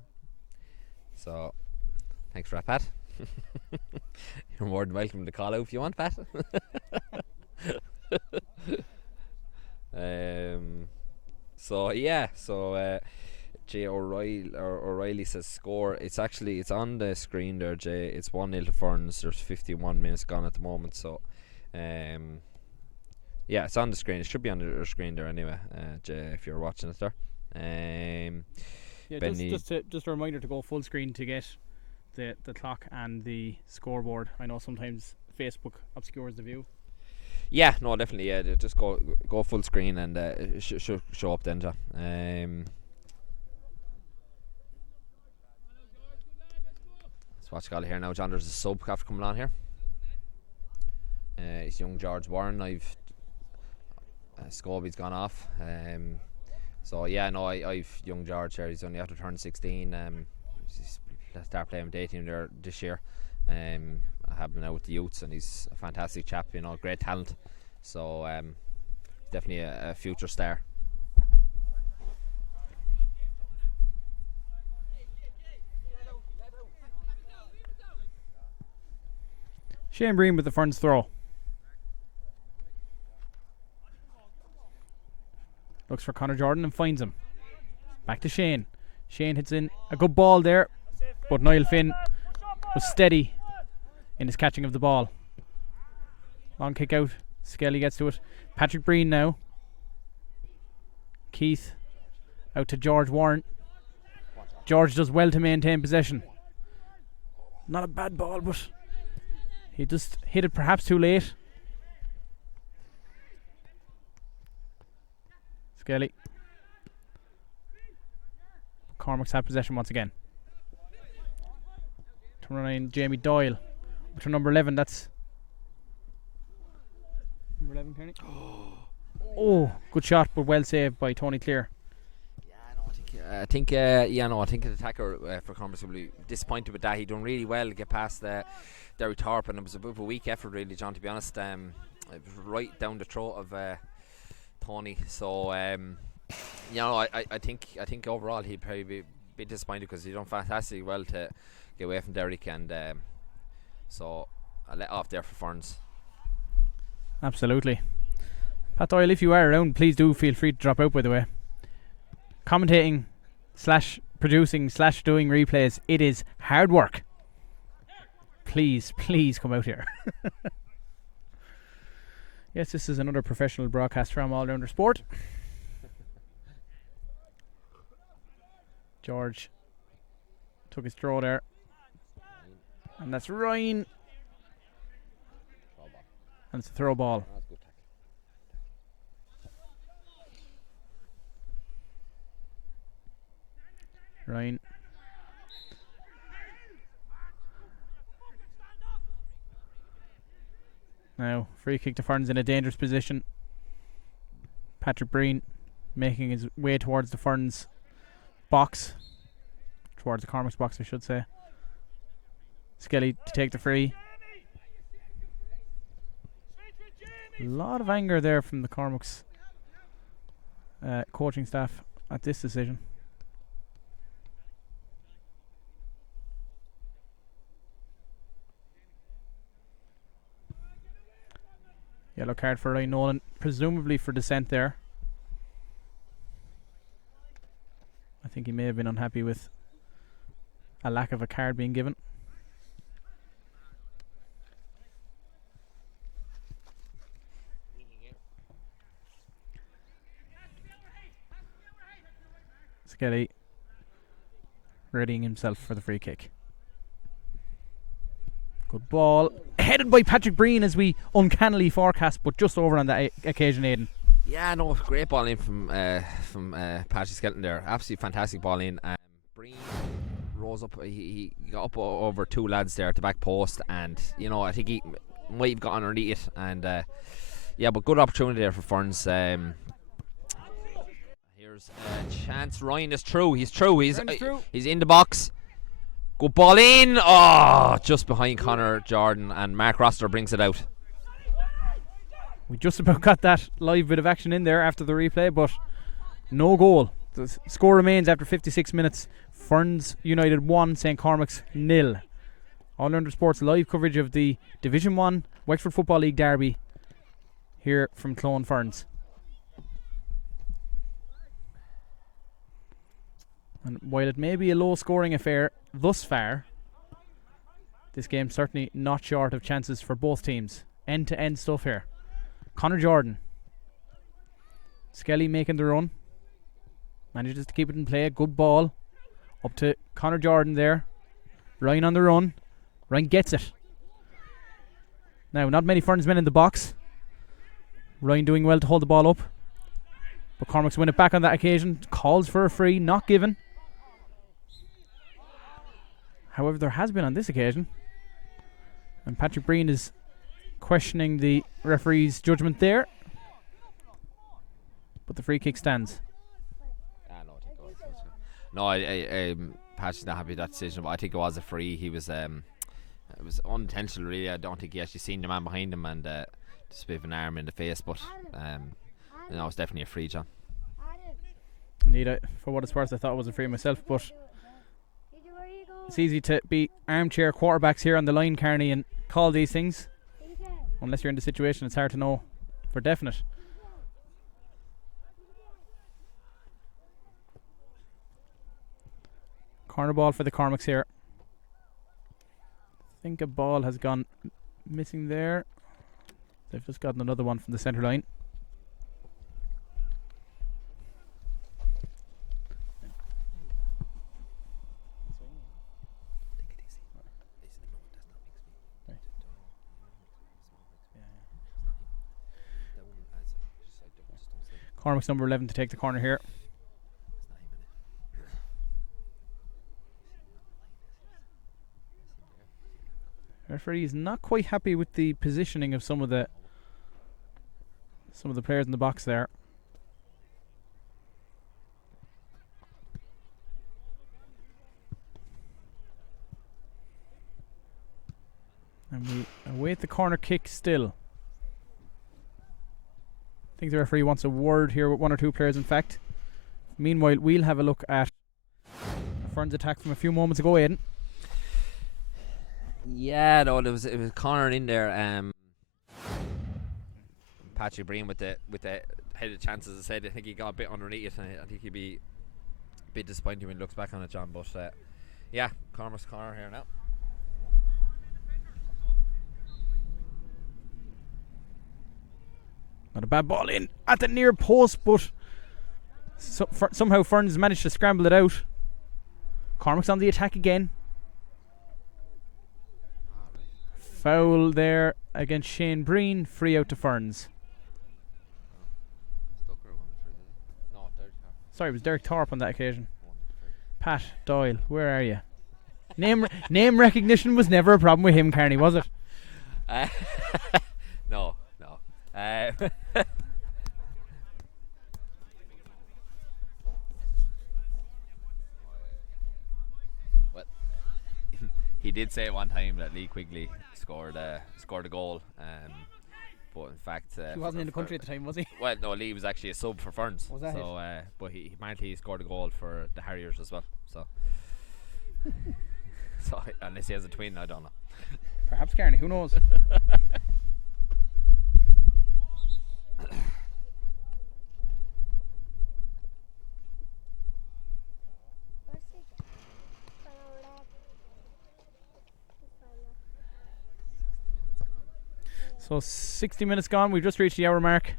So thanks for that, Pat. You're more than welcome to call out if you want, Pat. Jay O'Reilly says score. It's on the screen there, Jay. It's 1-0 to Ferns. There's 51 minutes gone at the moment, so yeah, it's on the screen. It should be on the screen there anyway, Jay, if you're watching it there. Yeah, just a reminder to go full screen to get the clock and the scoreboard. I know sometimes Facebook obscures the view. Yeah, no, definitely. Yeah, just go full screen and it should show up then, John. So what's got here now, John? There's a sub after coming on here. It's young George Warren. Scobie's gone off. So yeah, no, I've young George here. He's only after turning 16. He's start playing with 18 there this year. I have him now with the youths, and he's a fantastic chap. You know, great talent. So definitely a future star. Shane Breen with the Ferns throw. Looks for Connor Jordan and finds him. Back to Shane. Shane hits in a good ball there, but Niall Finn was steady in his catching of the ball. Long kick out. Skelly gets to it. Patrick Breen now. Keith out to George Warren. George does well to maintain possession. Not a bad ball, but he just hit it perhaps too late. Skelly. Cormacs have possession once again. Number 9, Jamie Doyle. Up to number 11, that's number 11, Kearney. Oh, good shot, but well saved by Tony Clear. I think the attacker for Cormacs will be disappointed with that. He done really well to get past Derry Thorpe, and it was a bit of a weak effort, really, John, to be honest. It was right down the throat of Tony. So I think overall he'd probably be a bit disappointed because he done fantastically well to get away from Derrick, and so I let off there for Ferns. Absolutely. Pat Doyle, if you are around, please do feel free to drop out, by the way. Commentating / producing / doing replays, it is hard work. Please come out here. Yes, this is another professional broadcast from All Rounder Sport. George took his throw there, and that's Ryan, and it's a throw ball. Ryan. Now, free kick to Ferns in a dangerous position. Patrick Breen making his way towards the Ferns box. Towards the Cormacs box, I should say. Skelly to take the free. A lot of anger there from the Cormacs coaching staff at this decision. Yellow card for Ryan Nolan, presumably for dissent there. I think he may have been unhappy with a lack of a card being given. Skelly readying himself for the free kick. Good ball. Headed by Patrick Breen as we uncannily forecast, but just over on that occasion, Aidan. Yeah, no, great ball in from Patrick Skelton there. Absolutely fantastic ball in. Breen rose up. He got up over two lads there at the back post, and I think he might have got underneath it. And yeah, but good opportunity there for Ferns. Here's a chance. Ryan is through. He's through. He's in the box. Good ball in. Oh, just behind Connor Jordan, and Mark Roster brings it out. We just about got that live bit of action in there after the replay, but no goal. The score remains after 56 minutes. Ferns United 1, St Cormacs 0. All Under Sports live coverage of the Division 1 Wexford Football League derby here from Clone Ferns. And while it may be a low scoring affair thus far, this game's certainly not short of chances for both teams. End to end stuff here. Connor Jordan. Skelly making the run. Manages to keep it in play. Good ball. Up to Connor Jordan there. Ryan on the run. Ryan gets it. Now, not many Ferns men in the box. Ryan doing well to hold the ball up. But Cormacs win it back on that occasion. Calls for a free, not given. However, there has been on this occasion. And Patrick Breen is questioning the referee's judgment there. But the free kick stands. No, Patrick's not happy with that decision, but I think it was a free. He was it was unintentional really. I don't think he actually seen the man behind him and just a bit of an arm in the face, but it's definitely a free, John. Indeed, for what it's worth, I thought it was a free myself, but it's easy to be armchair quarterbacks here on the line, Carney, and call these things. Unless you're in the situation, it's hard to know for definite. Corner ball for the Cormacs here. I think a ball has gone missing there. They've just gotten another one from the centre line. Cormac's number 11 to take the corner here. Referee is not quite happy with the positioning of some of the players in the box there. And we await the corner kick still. I think the referee wants a word here with one or two players, in fact. Meanwhile, we'll have a look at a Ferns attack from a few moments ago, Aidan. Yeah, no, it was Connor in there. Patrick Breen with the headed chances. As I said, I think he got a bit underneath it, and I think he'd be a bit disappointed when he looks back on it, John. But yeah, Cormac's corner here now. Not a bad ball in at the near post, but somehow Ferns managed to scramble it out. Cormac's on the attack again. Foul there against Shane Breen. Free out to Ferns. Sorry, it was Derek Thorpe on that occasion. Pat Doyle, where are you? Name recognition was never a problem with him, Carney, was it? No. Well, he did say one time that Lee Quigley scored a goal, but in fact, He wasn't in the country at the time, was he? Well, no, Lee was actually a sub for Ferns. Was that so, but he apparently scored a goal for the Harriers as well. So, so unless he has a twin, I don't know. Perhaps Kearney, who knows? So 60 minutes gone. We've just reached the hour mark.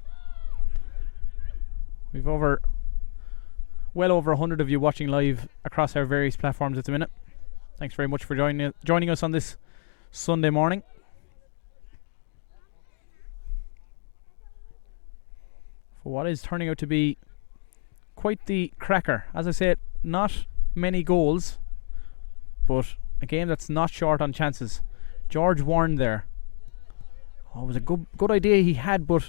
We've well over 100 of you watching live across our various platforms at the minute. Thanks very much for joining us on this Sunday morning. For what is turning out to be quite the cracker. As I said, not many goals, but a game that's not short on chances. George warned there. Oh, it was a good idea he had, but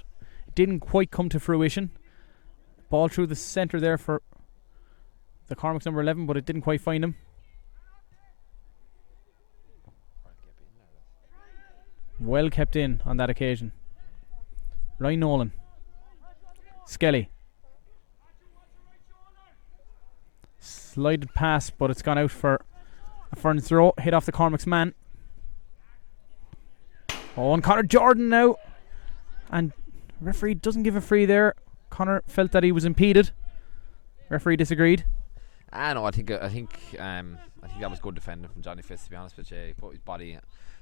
it didn't quite come to fruition. Ball through the centre there for the Cormacs number 11, but it didn't quite find him. Well kept in on that occasion. Ryan Nolan. Skelly. Slided pass, but it's gone out for a Ferns throw. Hit off the Cormacs man. Oh, and Connor Jordan now. And referee doesn't give a free there. Connor felt that he was impeded. Referee disagreed. No, I think that was good defending from Johnny Fitz, to be honest with you. He put his body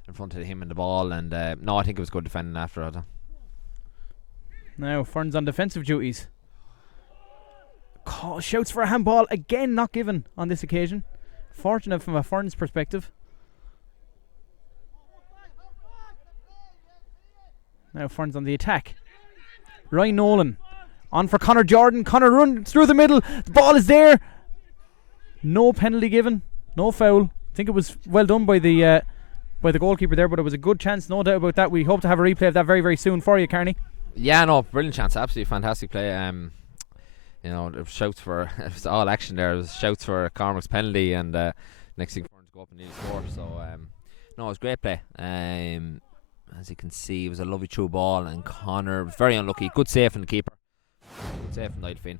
in front of him and the ball, and no, I think it was good defending after that. Now Ferns on defensive duties. Shouts for a handball, again not given on this occasion. Fortunate from a Ferns perspective. Now Ferns on the attack. Ryan Nolan on for Connor Jordan. Connor runs through the middle. The ball is there. No penalty given. No foul. I think it was well done by the goalkeeper there, but it was a good chance, no doubt about that. We hope to have a replay of that very, very soon for you, Kearney. Yeah, no, brilliant chance. Absolutely fantastic play. You know, there was shouts for it was all action there. There was shouts for a Cormac's penalty, and next thing Ferns go up and nearly score. So no, it was great play. As you can see, it was a lovely through ball, and Connor was very unlucky. Good save from the keeper. Good save from Niall Finn.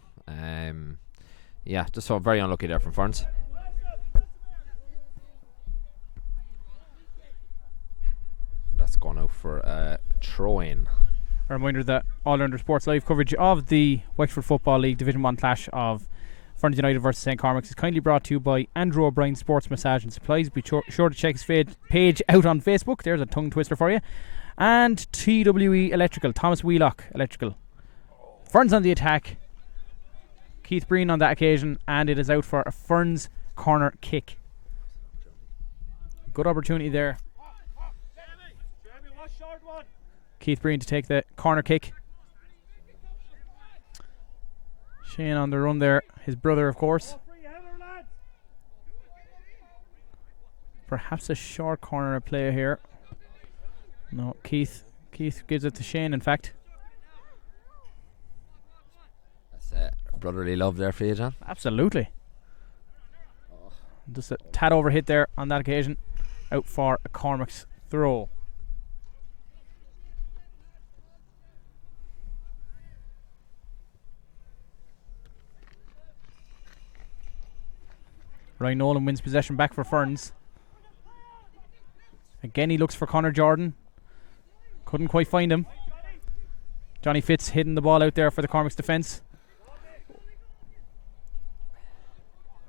Yeah, just so very unlucky there from Ferns. That's gone out for a throw-in. A reminder that All Ireland Sports live coverage of the Wexford Football League Division 1 clash of Ferns United versus St Cormacs is kindly brought to you by Andrew O'Brien Sports Massage and Supplies. Be sure to check his page out on Facebook. There's a tongue twister for you. And TWE Electrical, Thomas Wheelock Electrical. Ferns on the attack. Keith Breen on that occasion, and it is out for a Ferns corner kick. Good opportunity there. Keith Breen to take the corner kick. Shane on the run there. His brother, of course. Perhaps a short corner play here. No, Keith gives it to Shane, in fact. That's brotherly love there for you, John. Absolutely. Just a tad over hit there on that occasion. Out for a Cormac's throw. Ryan Nolan wins possession back for Ferns. Again, he looks for Connor Jordan. Couldn't quite find him. Johnny Fitz hitting the ball out there for the Cormac's defence.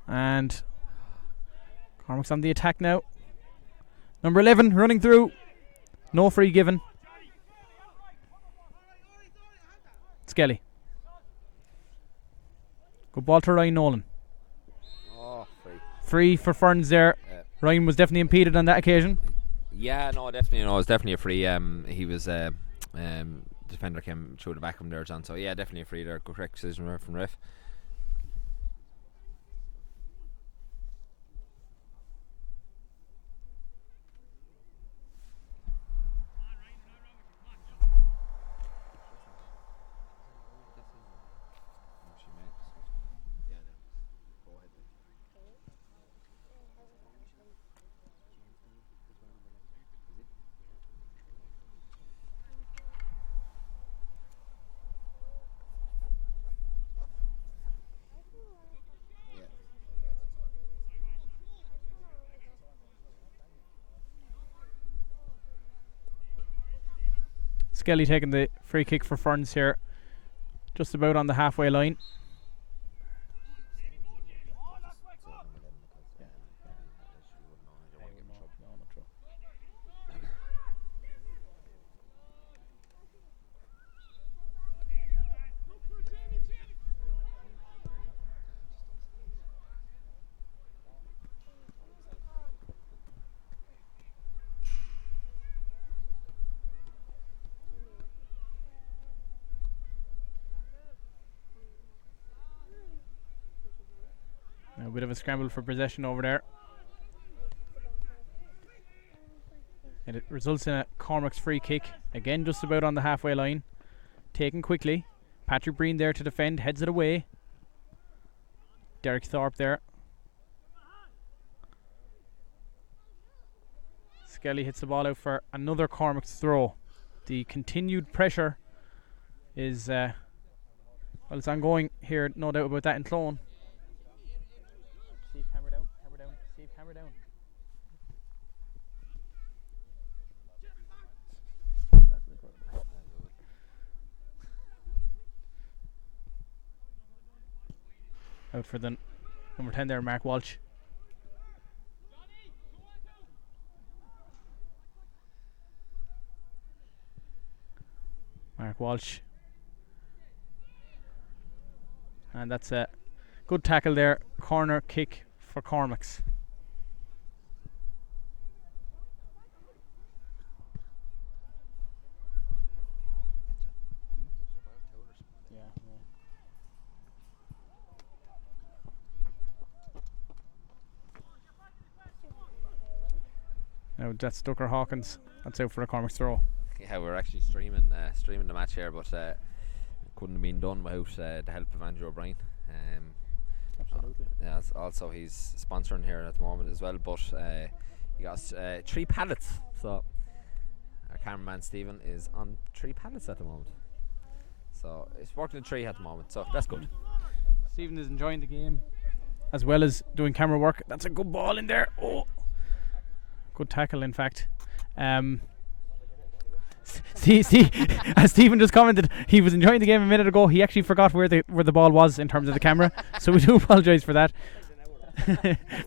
And Cormac's on the attack now. Number 11 running through. No free given. Skelly. Good ball to Ryan Nolan. Free for Ferns there. Ryan was definitely impeded on that occasion. Yeah, no, definitely. No, it was definitely a free. He was defender came through the back of him there, John. So yeah, definitely a free there. Correct decision from ref. Skelly taking the free kick for Ferns here, just about on the halfway line. A bit of a scramble for possession over there. And it results in a Cormacs free kick. Again, just about on the halfway line. Taken quickly. Patrick Breen there to defend. Heads it away. Derek Thorpe there. Skelly hits the ball out for another Cormacs throw. The continued pressure is, well, it's ongoing here, no doubt about that, in Clone. Steve, camera down, Steve, camera down. Out for the number 10 there, Mark Walsh. Mark Walsh. And that's a good tackle there. Corner kick for Cormacs. Now that's Ducker Hawkins. That's out for a Cormacs throw. Yeah, we're actually streaming the match here, but couldn't have been done without the help of Andrew O'Brien. Absolutely. Yeah, also he's sponsoring here at the moment as well, but he got 3 pallets. So our cameraman Stephen is on 3 pallets at the moment. So he's working in 3 at the moment, so that's good. Stephen is enjoying the game as well as doing camera work. That's a good ball in there. Oh, good tackle, in fact. See, as Stephen just commented, he was enjoying the game a minute ago. He actually forgot where the ball was in terms of the camera, so we do apologise for that.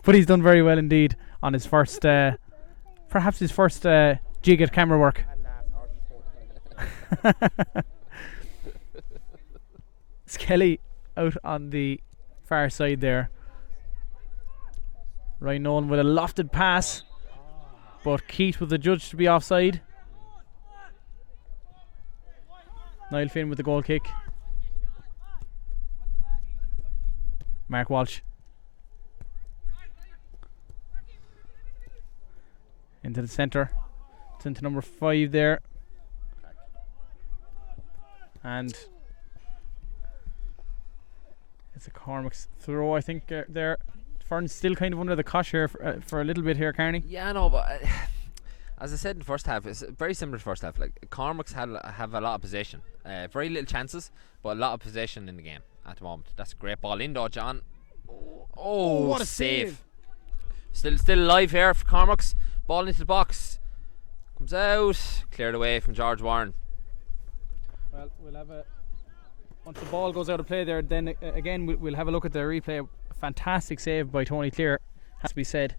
But he's done very well indeed on his first, perhaps his first jig at camera work. Skelly out on the far side there. Ryan Nolan with a lofted pass, but Keith was adjudged to be offside. Niall Finn with the goal kick. Mark Walsh into the centre. It's into number 5 there. And it's a Cormacs throw, I think, there. Ferns still kind of under the cosh here for a little bit here, Carney. Yeah, no, but as I said in the first half, it's very similar to the first half. Like Cormacs have a lot of possession, very little chances, but a lot of possession in the game at the moment. That's a great ball in though, John. Oh, what a save! Still alive here for Cormacs. Ball into the box, comes out, cleared away from George Warren. Well, we'll have once the ball goes out of play there, then again we'll have a look at the replay. A fantastic save by Tony Clear, has to be said.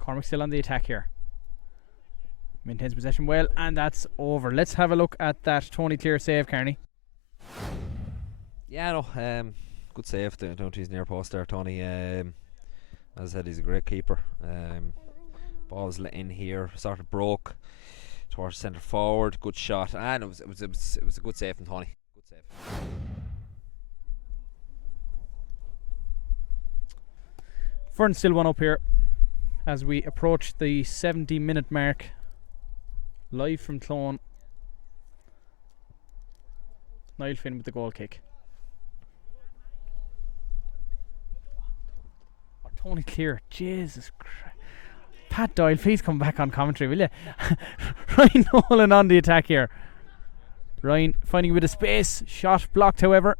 Cormac still on the attack here. Maintains possession well, and that's over. Let's have a look at that Tony Clear save, Carney. Yeah, no, good save. Don't his near post there, Tony. As I said, he's a great keeper. Ball was let in here, sort of broke towards centre forward. Good shot, and it was a good save from Tony. Good save. Ferns still 1 up here as we approach the 70-minute mark. Live from Clone. Niall Finn with the goal kick. Oh, Tony Clear, Jesus Christ. Pat Doyle, please come back on commentary, will you? Ryan Nolan on the attack here. Ryan finding a bit of space. Shot blocked, however.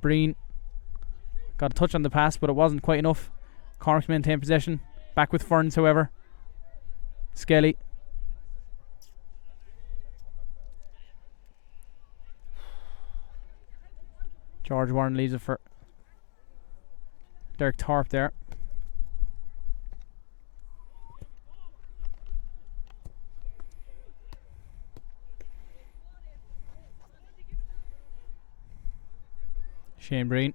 Breen Got a touch on the pass, but it wasn't quite enough. Cormacs maintain possession. Back with Ferns, however. Skelly. George Warren leaves it for Derek Thorpe there. Shane Breen.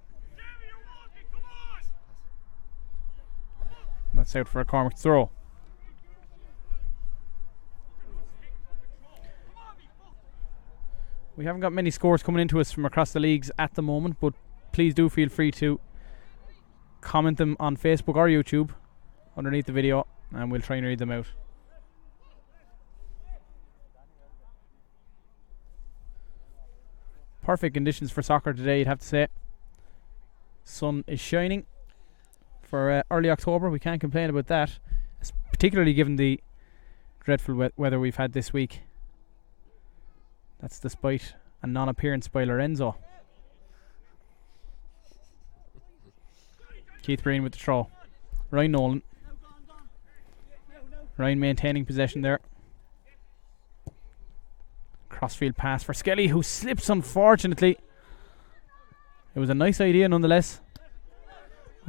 That's out for a Cormac throw. We haven't got many scores coming into us from across the leagues at the moment, but please do feel free to comment them on Facebook or YouTube underneath the video, and we'll try and read them out. Perfect conditions for soccer today, you'd have to say. Sun is shining for early October. We can't complain about that, particularly given the dreadful weather we've had this week. That's despite a non-appearance by Lorenzo. Keith Breen with the throw. Ryan Nolan. Ryan maintaining possession there. Crossfield pass for Skelly, who slips unfortunately. It was a nice idea nonetheless.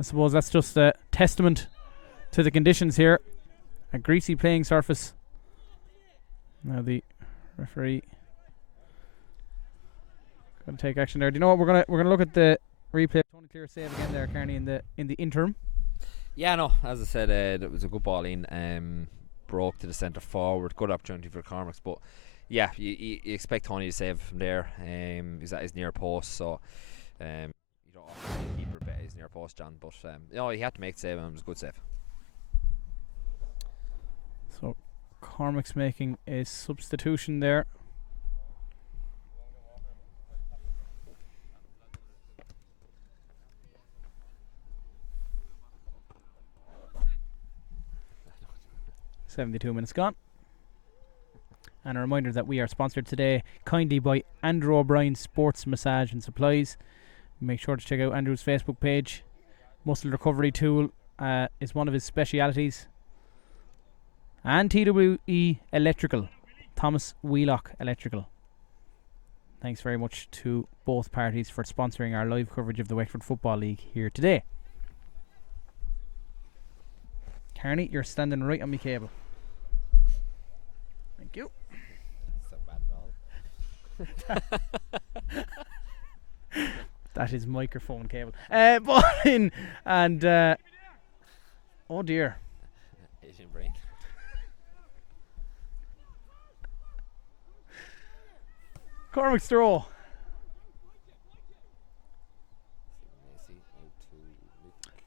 I suppose that's just a testament to the conditions here. A greasy playing surface. Now the referee going to take action there. Do you know what, we're gonna look at the replay. Tony Clear save again there, Kearney, in the interim. Yeah, no, as I said, it was a good ball in. Broke to the centre forward. Good opportunity for Cormacs, but yeah, you expect Tony to save from there. He's at his near post, so you don't often see a keeper bet his near post, John. But he had to make the save, and it was a good save. So Cormac's making a substitution there. .72 minutes gone. And a reminder that we are sponsored today kindly by Andrew O'Brien Sports Massage and Supplies. Make sure to check out Andrew's Facebook page. Muscle recovery tool is one of his specialities. And TWE Electrical, Thomas Wheelock Electrical. Thanks very much to both parties for sponsoring our live coverage of the Wexford Football League here today. Kearney, you're standing right on my cable. Thank you. So bad at all. That is microphone cable. Ball in and oh dear. Asian brain. Cormac's throw.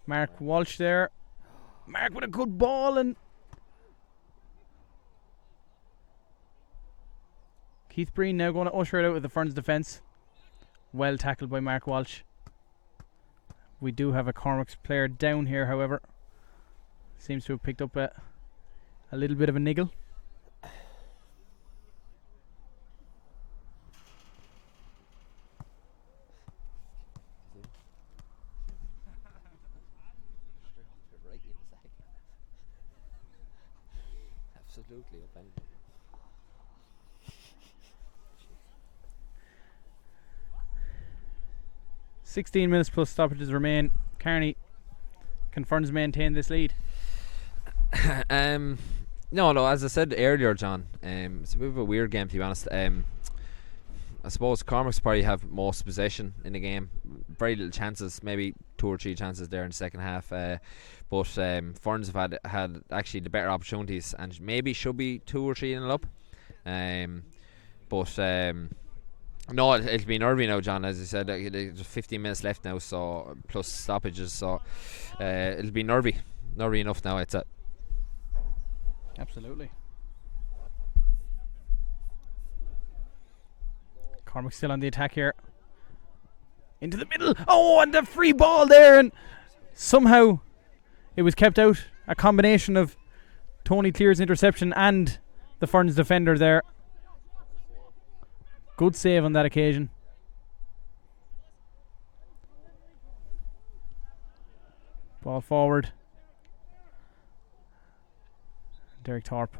Mark Walsh there. Mark with a good ball, and Keith Breen now going to usher it out with the Ferns defence. Well tackled by Mark Walsh. We do have a Cormacs player down here, however. Seems to have picked up a little bit of a niggle. Absolutely. 16 minutes plus stoppages remain. Kearney, can Ferns maintain this lead? No, as I said earlier, John, it's a bit of a weird game, to be honest. I suppose Cormacs probably have most possession in the game. Very little chances, maybe 2 or 3 chances there in the second half. But Ferns have had actually the better opportunities, and maybe should be 2 or 3 up. No, it'll be nervy now, John. As I said, there's 15 minutes left now, so plus stoppages, so it'll be nervy enough now. It's absolutely. Cormac still on the attack here. Into the middle. Oh, and the free ball there, and somehow it was kept out. A combination of Tony Clear's interception and the Ferns defender there. Good save on that occasion. Ball forward. Derek Thorpe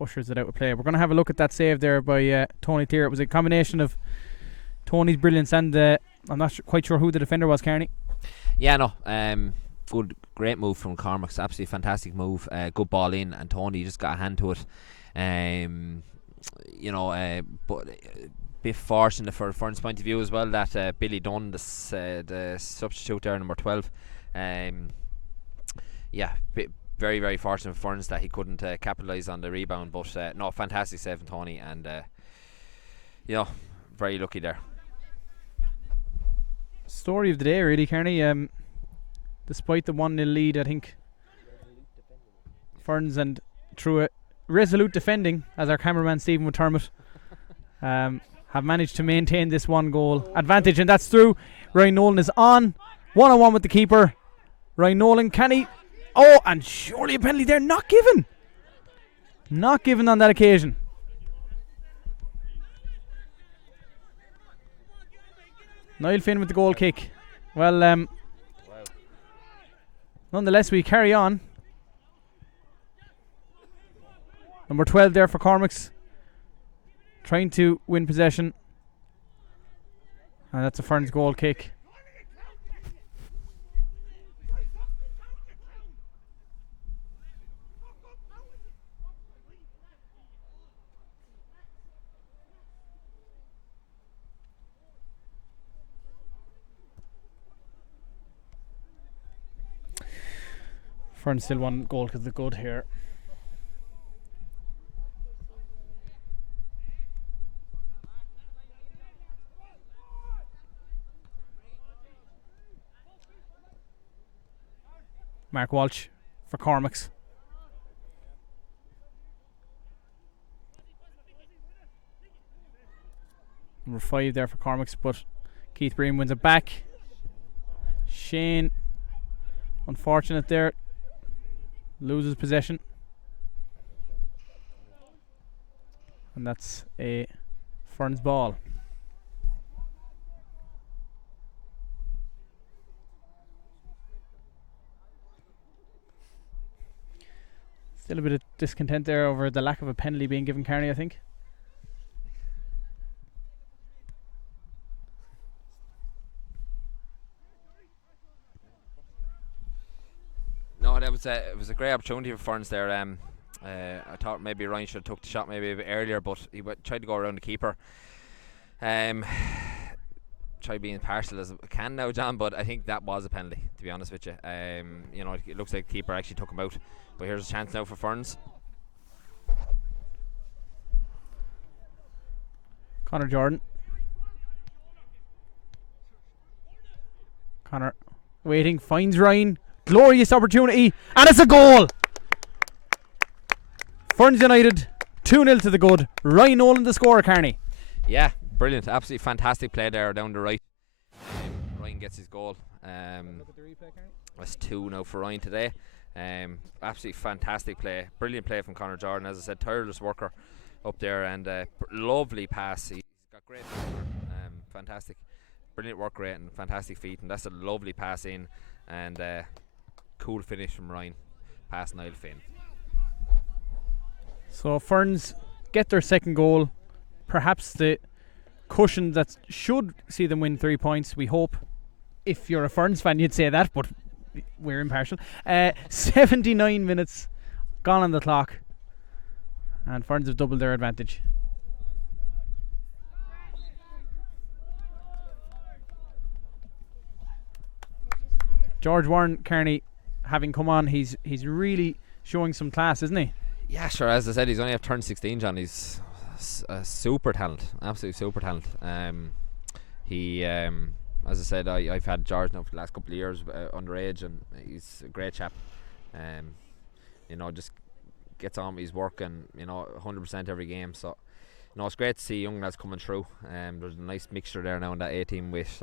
ushers it out of play. We're going to have a look at that save there by Tony Clear. It was a combination of Tony's brilliance and I'm not quite sure who the defender was, Kearney. Yeah, no. Great move from Cormacs. Absolutely fantastic move. Good ball in, and Tony just got a hand to it. But bit fortunate for Ferns' point of view as well that Billy Dunn, the substitute there, number 12, very, very fortunate for Ferns that he couldn't capitalise on the rebound. But no, fantastic save from Tony, and very lucky there. Story of the day, really, Kearney. Despite the 1-0 lead, I think Ferns, and through a resolute defending, as our cameraman Stephen would term it, have managed to maintain this 1-goal advantage, and that's through. Ryan Nolan is on, 1-on-1 with the keeper. Ryan Nolan, can he? Oh, and surely a penalty there, not given on that occasion. Niall Finn with the goal kick. Well, nonetheless, we carry on. Number 12 there for Cormacs, trying to win possession, and that's a Ferns goal kick. Ferns still 1 goal because the good here. Mark Walsh for Cormacs. Number 5 there for Cormacs, but Keith Breen wins it back. Shane, unfortunate there, loses possession, and that's a Ferns ball. Still a bit of discontent there over the lack of a penalty being given Kearney, I think. No, it was a great opportunity for Ferns there. I thought maybe Ryan should have took the shot maybe a bit earlier, but he tried to go around the keeper. Try being partial as I can now, John, but I think that was a penalty, to be honest with you. It looks like the keeper actually took him out. But here's a chance now for Ferns. Connor Jordan. Connor waiting, finds Ryan. Glorious opportunity, and it's a goal! Ferns United 2-0 to the good. Ryan Nolan the scorer, Kearney. Yeah, brilliant, absolutely fantastic play there down the right. Ryan gets his goal. Look at the replay, Kearney. That's 2 now for Ryan today. Absolutely fantastic play, brilliant play from Connor Jordan. As I said, tireless worker up there, and lovely pass. He's got great fantastic, brilliant work rate and fantastic feet, and that's a lovely pass in, and cool finish from Ryan past Niall Finn. So Ferns get their second goal, perhaps the cushion that should see them win 3 points, we hope. If you're a Ferns fan, you'd say that, but we're impartial. 79 minutes gone on the clock, and Ferns have doubled their advantage. George Warren, Kearney, having come on, he's really showing some class, isn't he? Yeah, sure. As I said, he's only have turned 16, John. He's a super talent, absolute super talent. As I said, I've had George now for the last couple of years underage, and he's a great chap. Just gets on with his work, and 100% every game. So, it's great to see young lads coming through. There's a nice mixture there now in that A team with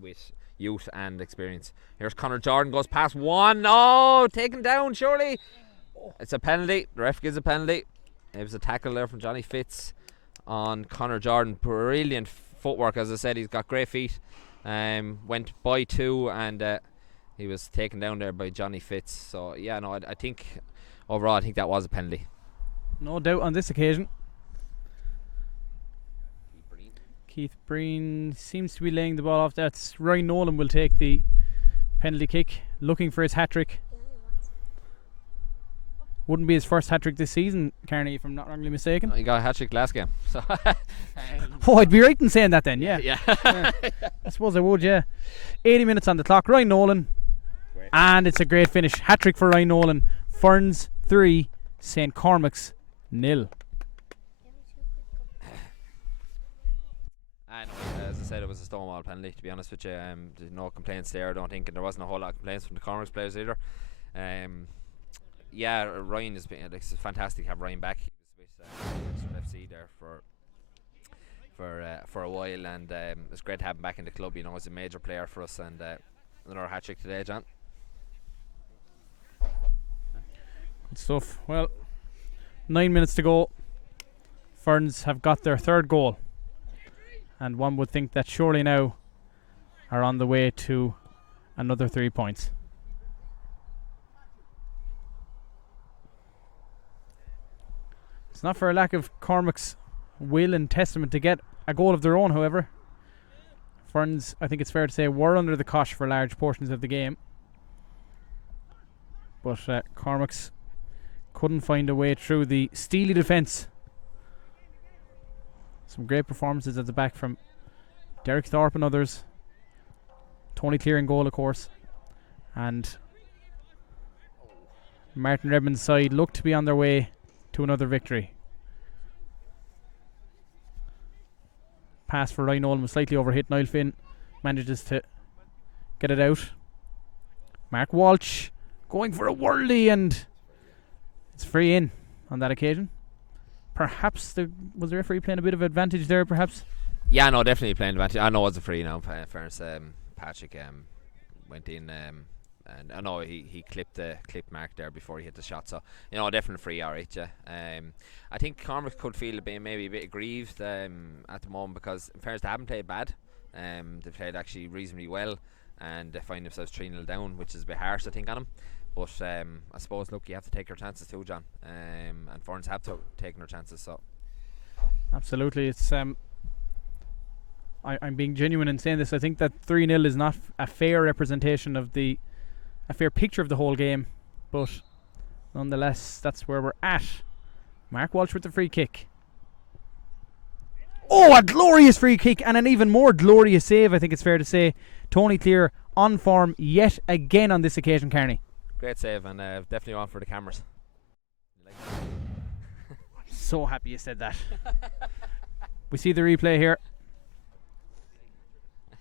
with youth and experience. Here's Connor Jordan, goes past one. No, taken down. Surely, it's a penalty. The ref gives a penalty. It was a tackle there from Johnny Fitz on Connor Jordan. Brilliant footwork, as I said. He's got great feet. Went by 2 and he was taken down there by Johnny Fitz. So yeah, no, I think overall I think that was a penalty. No doubt on this occasion. Keith Breen seems to be laying the ball off. That's Ryan Nolan will take the penalty kick, looking for his hat-trick. Wouldn't be his first hat-trick this season, Carney, if I'm not wrongly mistaken. No, he got a hat-trick last game. So Oh, I'd be right in saying that then, yeah. yeah. I suppose I would, yeah. 80 minutes on the clock. Ryan Nolan. Great. And it's a great finish. Hat-trick for Ryan Nolan. Ferns 3, St. Cormacs 0. As I said, it was a stonewall penalty, to be honest with you. There's no complaints there, I don't think, and there wasn't a whole lot of complaints from the Cormacs players either. Yeah, Ryan has been, like, it's fantastic to have Ryan back. He was with Wexford FC there for a while, and it's great to have him back in the club. You know, he's a major player for us, and another hat trick today, John. Good stuff. Well, 9 minutes to go. Ferns have got their third goal, and one would think that surely now are on the way to another 3 points. It's not for a lack of Cormac's will and testament to get a goal of their own, however. Ferns, I think it's fair to say, were under the cosh for large portions of the game, but Cormac's couldn't find a way through the steely defence. Some great performances at the back from Derek Thorpe and others. Tony Clear in goal, of course. And Martin Redmond's side looked to be on their way to another victory. Pass for Ryan Nolan was slightly overhit. Niall Finn manages to get it out. Mark Walsh going for a whirly, and it's free in on that occasion. Perhaps was the referee playing a bit of advantage there, perhaps? Yeah, no, definitely playing advantage. I know it's a free now. Fairness, Patrick went in, and I know he clipped Mark there before he hit the shot. So, you know, definitely free, alright, yeah. I think Cormac could feel maybe a bit aggrieved at the moment, because in fairness, they haven't played bad. They played actually reasonably well, and they find themselves 3-0 down, which is a bit harsh, I think, on them. But I suppose, look, you have to take your chances too, John. And Ferns have to take their chances. So absolutely, it's I'm being genuine in saying this. I think that 3-0 is not a fair representation of a fair picture of the whole game, but nonetheless, that's where we're at. Mark Walsh with the free kick. Oh, a glorious free kick, and an even more glorious save, I think it's fair to say. Tony Clear on form yet again on this occasion, Carney. great save, and definitely on for the cameras. So happy you said that. We see the replay here.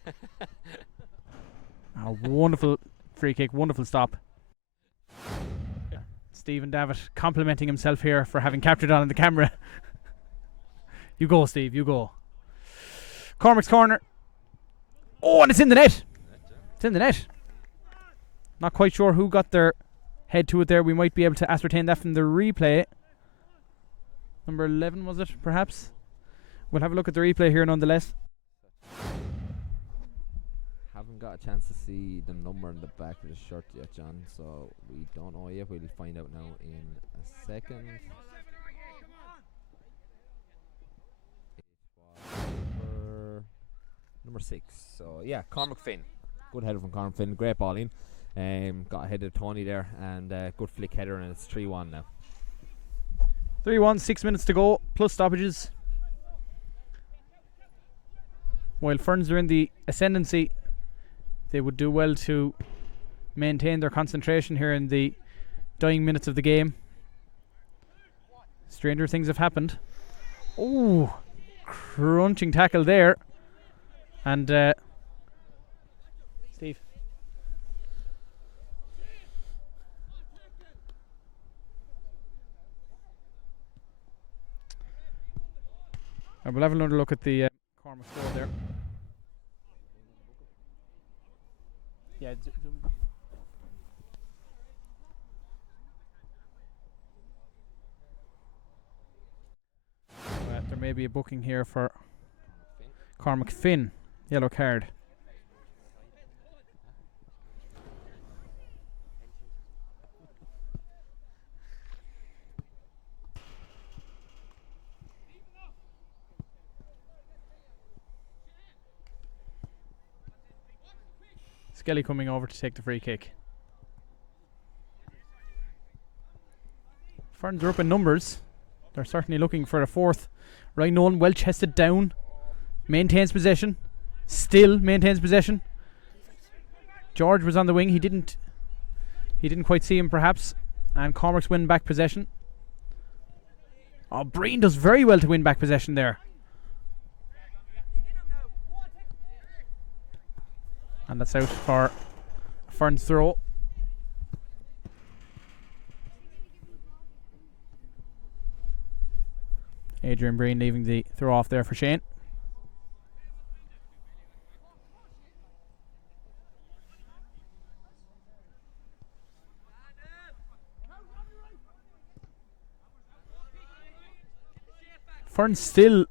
A wonderful free kick, wonderful stop. Stephen Davitt complimenting himself here for having captured it on the camera. You go, Steve, you go. Cormac's corner. Oh, and it's in the net. It's in the net. Not quite sure who got their head to it there. We might be able to ascertain that from the replay. Number 11, was it, perhaps? We'll have a look at the replay here nonetheless. Haven't got a chance to see the number in the back of the shirt yet, John, so we don't know yet. We'll find out now in a second. Number 6. So yeah, Cormac Finn. Good header from Cormac Finn. Great ball in. Got ahead of Tony there, and good flick header, and it's 3-1 now. 3-1, 6 minutes to go, plus stoppages. While Ferns are in the ascendancy, they would do well to maintain their concentration here in the dying minutes of the game. Stranger things have happened. Oh, crunching tackle there. And Steve. We'll have another look at the Cormac score there. Yeah. There may be a booking here for Cormac Finn. Yellow card. Skelly coming over to take the free kick. Ferns are up in numbers. They're certainly looking for a fourth. Ryan Nolan well chested down. Maintains possession. Still maintains possession. George was on the wing. He didn't quite see him perhaps. And Cormacs win back possession. Oh, Breen does very well to win back possession there. And that's out for Ferns throw. Adrian Breen leaving the throw off there for Shane. Ferns still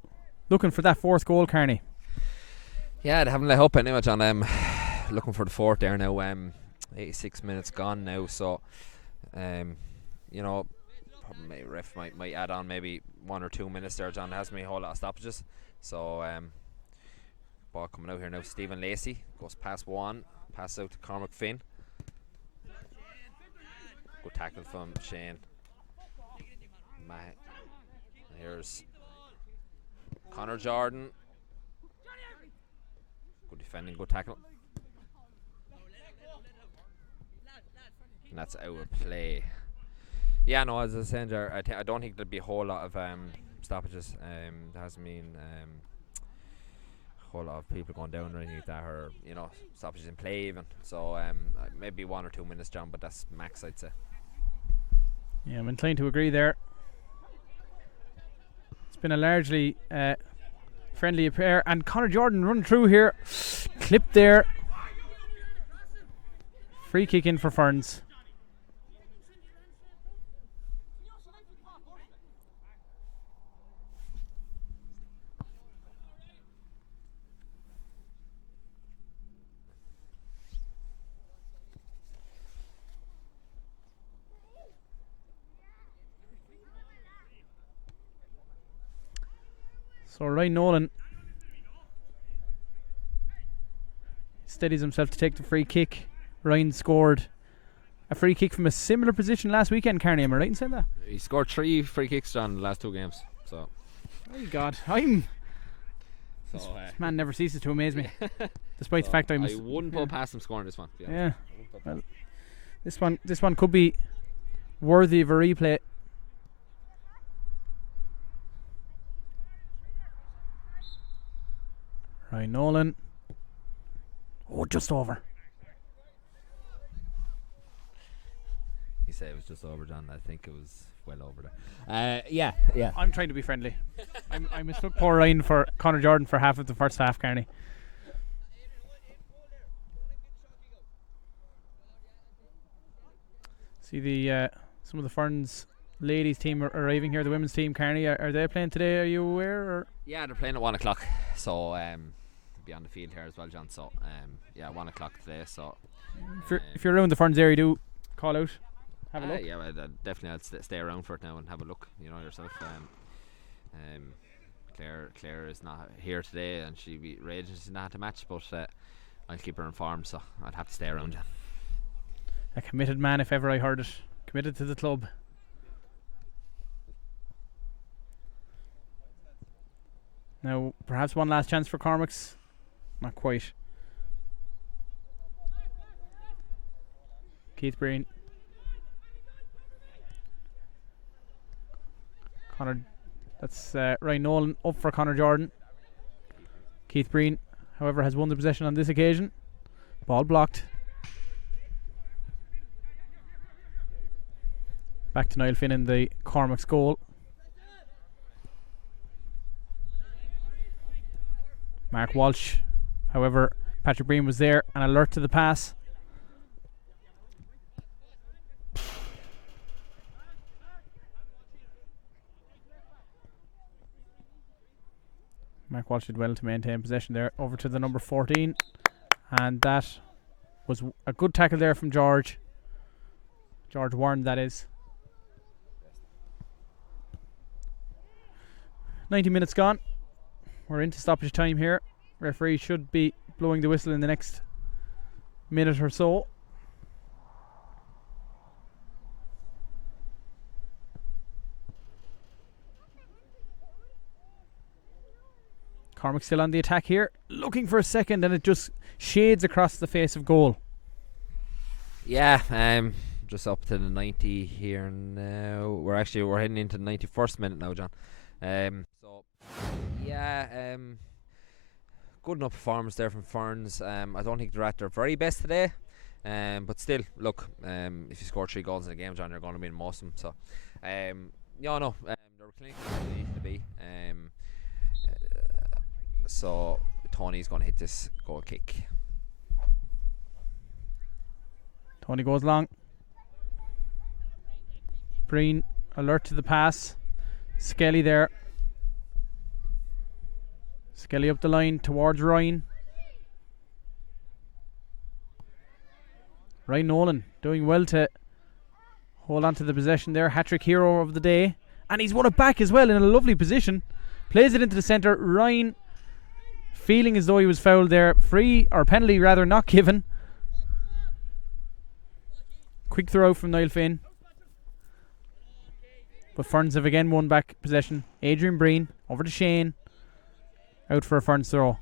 looking for that fourth goal, Carney. Yeah, they haven't let up anyway, John. Looking for the fourth there now. 86 minutes gone now, so probably ref might add on maybe 1 or 2 minutes there, John. There hasn't been a whole lot of stoppages, so ball coming out here now. Stephen Lacey goes past one, pass out to Cormac Finn. Good tackle from Shane. Here's Connor Jordan. Good defending, good tackle. And that's out of play. Yeah, no, as I was saying there, I don't think there'll be a whole lot of stoppages. There hasn't been a whole lot of people going down or anything like that, or stoppages in play even. So maybe 1 or 2 minutes, John, but that's max, I'd say. Yeah, I'm inclined to agree there. It's been a largely friendly affair, and Connor Jordan run through here, clipped there. Free kick in for Ferns. So Ryan Nolan steadies himself to take the free kick. Ryan scored a free kick from a similar position last weekend, Carney. Am I right in saying that? He scored 3 free kicks on the last 2 games. So. Oh God, this man never ceases to amaze me, despite the fact I wouldn't put past him scoring this one. Yeah. Well, this one could be worthy of a replay. Ryan Nolan. Oh, just over. You say it was just over, John. I think it was well over there. Yeah. I'm trying to be friendly. I mistook poor Ryan for Connor Jordan for half of the first half, Carney. See the some of the Ferns ladies team are arriving here. The women's team, Carney, are they playing today? Are you aware? Or? Yeah, they're playing at 1 o'clock. So be on the field here as well, John. So 1 o'clock today. So if you're around the Ferns area, do call out. Have a look. Yeah, well, definitely I'd stay around for it now and have a look, yourself. Claire is not here today and she'll be raging she's not at the match, but I'll keep her informed, so I'd have to stay around. A committed man, if ever I heard it. Committed to the club. Now, perhaps one last chance for Cormacs. Not quite. Keith Breen. That's Ryan Nolan up for Connor Jordan. Keith Breen, however, has won the possession on this occasion. Ball blocked. Back to Niall Finn in the Cormacs goal. Mark Walsh, however, Patrick Breen was there and alert to the pass. Mark Walsh did well to maintain possession there. Over to the number 14, and that was a good tackle there from George Warren, that is. 90 minutes gone. We're into stoppage time here. Referee should be blowing the whistle in the next minute or so. Cormac still on the attack here, looking for a second, and it just shades across the face of goal. Yeah, just up to the 90 here now. We're heading into the 91st minute now, John. Good enough performance there from Ferns. I don't think they're at their very best today, but still, look, if you score 3 goals in a game, John, you're going to be in most of them. So, they're clinical where they need to be. So Tony's going to hit this goal kick. Tony goes long. Breen alert to the pass. Skelly there. Skelly up the line towards Ryan. Ryan Nolan doing well to hold on to the possession there. Hat-trick hero of the day. And he's won it back as well in a lovely position. Plays it into the centre. Ryan feeling as though he was fouled there. Free, or penalty rather, not given. Quick throw from Niall Finn. But Ferns have again won back possession. Adrian Breen over to Shane. Out for a Ferns throw.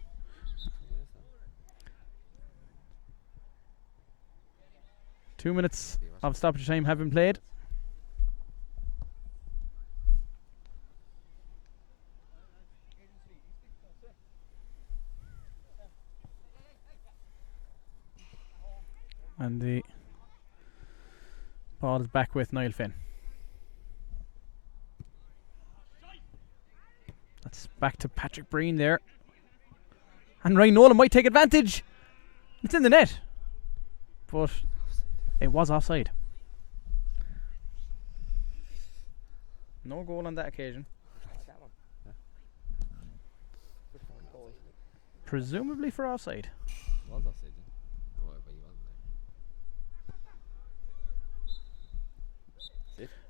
Two minutes of stoppage time have been played. And the ball is back with Niall Finn. That's back to Patrick Breen there. And Ryan Nolan might take advantage. It's in the net. But it was offside. No goal on that occasion. Presumably for offside. Was offside.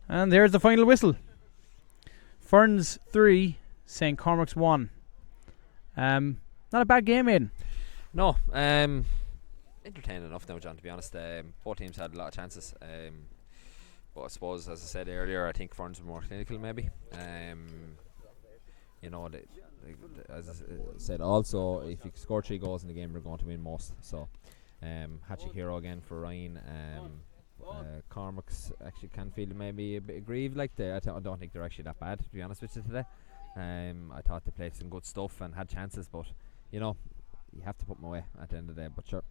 And there's the final whistle. Ferns 3, St. Cormacs 1. Not a bad game, Aidan. No, entertaining enough now, John, to be honest. Both teams had a lot of chances. But I suppose, as I said earlier, I think Ferns were more clinical maybe. As I said, also, if you score 3 goals in the game, we're going to win most. So, hat-trick hero again for Ryan. Cormacs actually can feel maybe a bit aggrieved. I don't think they're actually that bad, to be honest with you today. I thought they played some good stuff and had chances, but you have to put them away at the end of the day. But sure,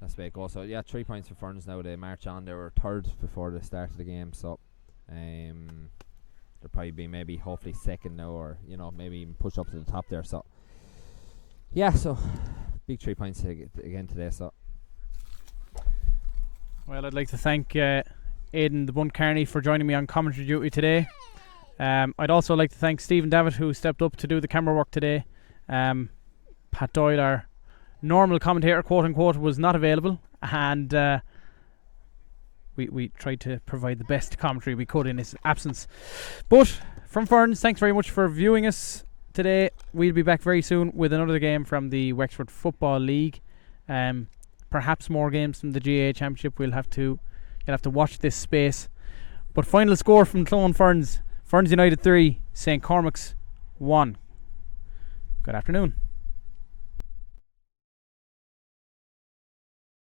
that's the way it goes. So yeah, 3 points for Ferns now. They march on. They were 3rd before the start of the game, so they'll probably be maybe hopefully 2nd now, or maybe even push up to the top there. So yeah, so big 3 points again today. So. Well, I'd like to thank Aidan the Bunt Carney for joining me on commentary duty today. I'd also like to thank Stephen Davitt, who stepped up to do the camera work today. Pat Doyle, our normal commentator, quote unquote, was not available, and we tried to provide the best commentary we could in his absence. But from Ferns, thanks very much for viewing us today. We'll be back very soon with another game from the Wexford Football League. Perhaps more games from the GAA Championship. You'll have to watch this space. But final score from Clone Ferns: Ferns United 3, St. Cormacs 1. Good afternoon.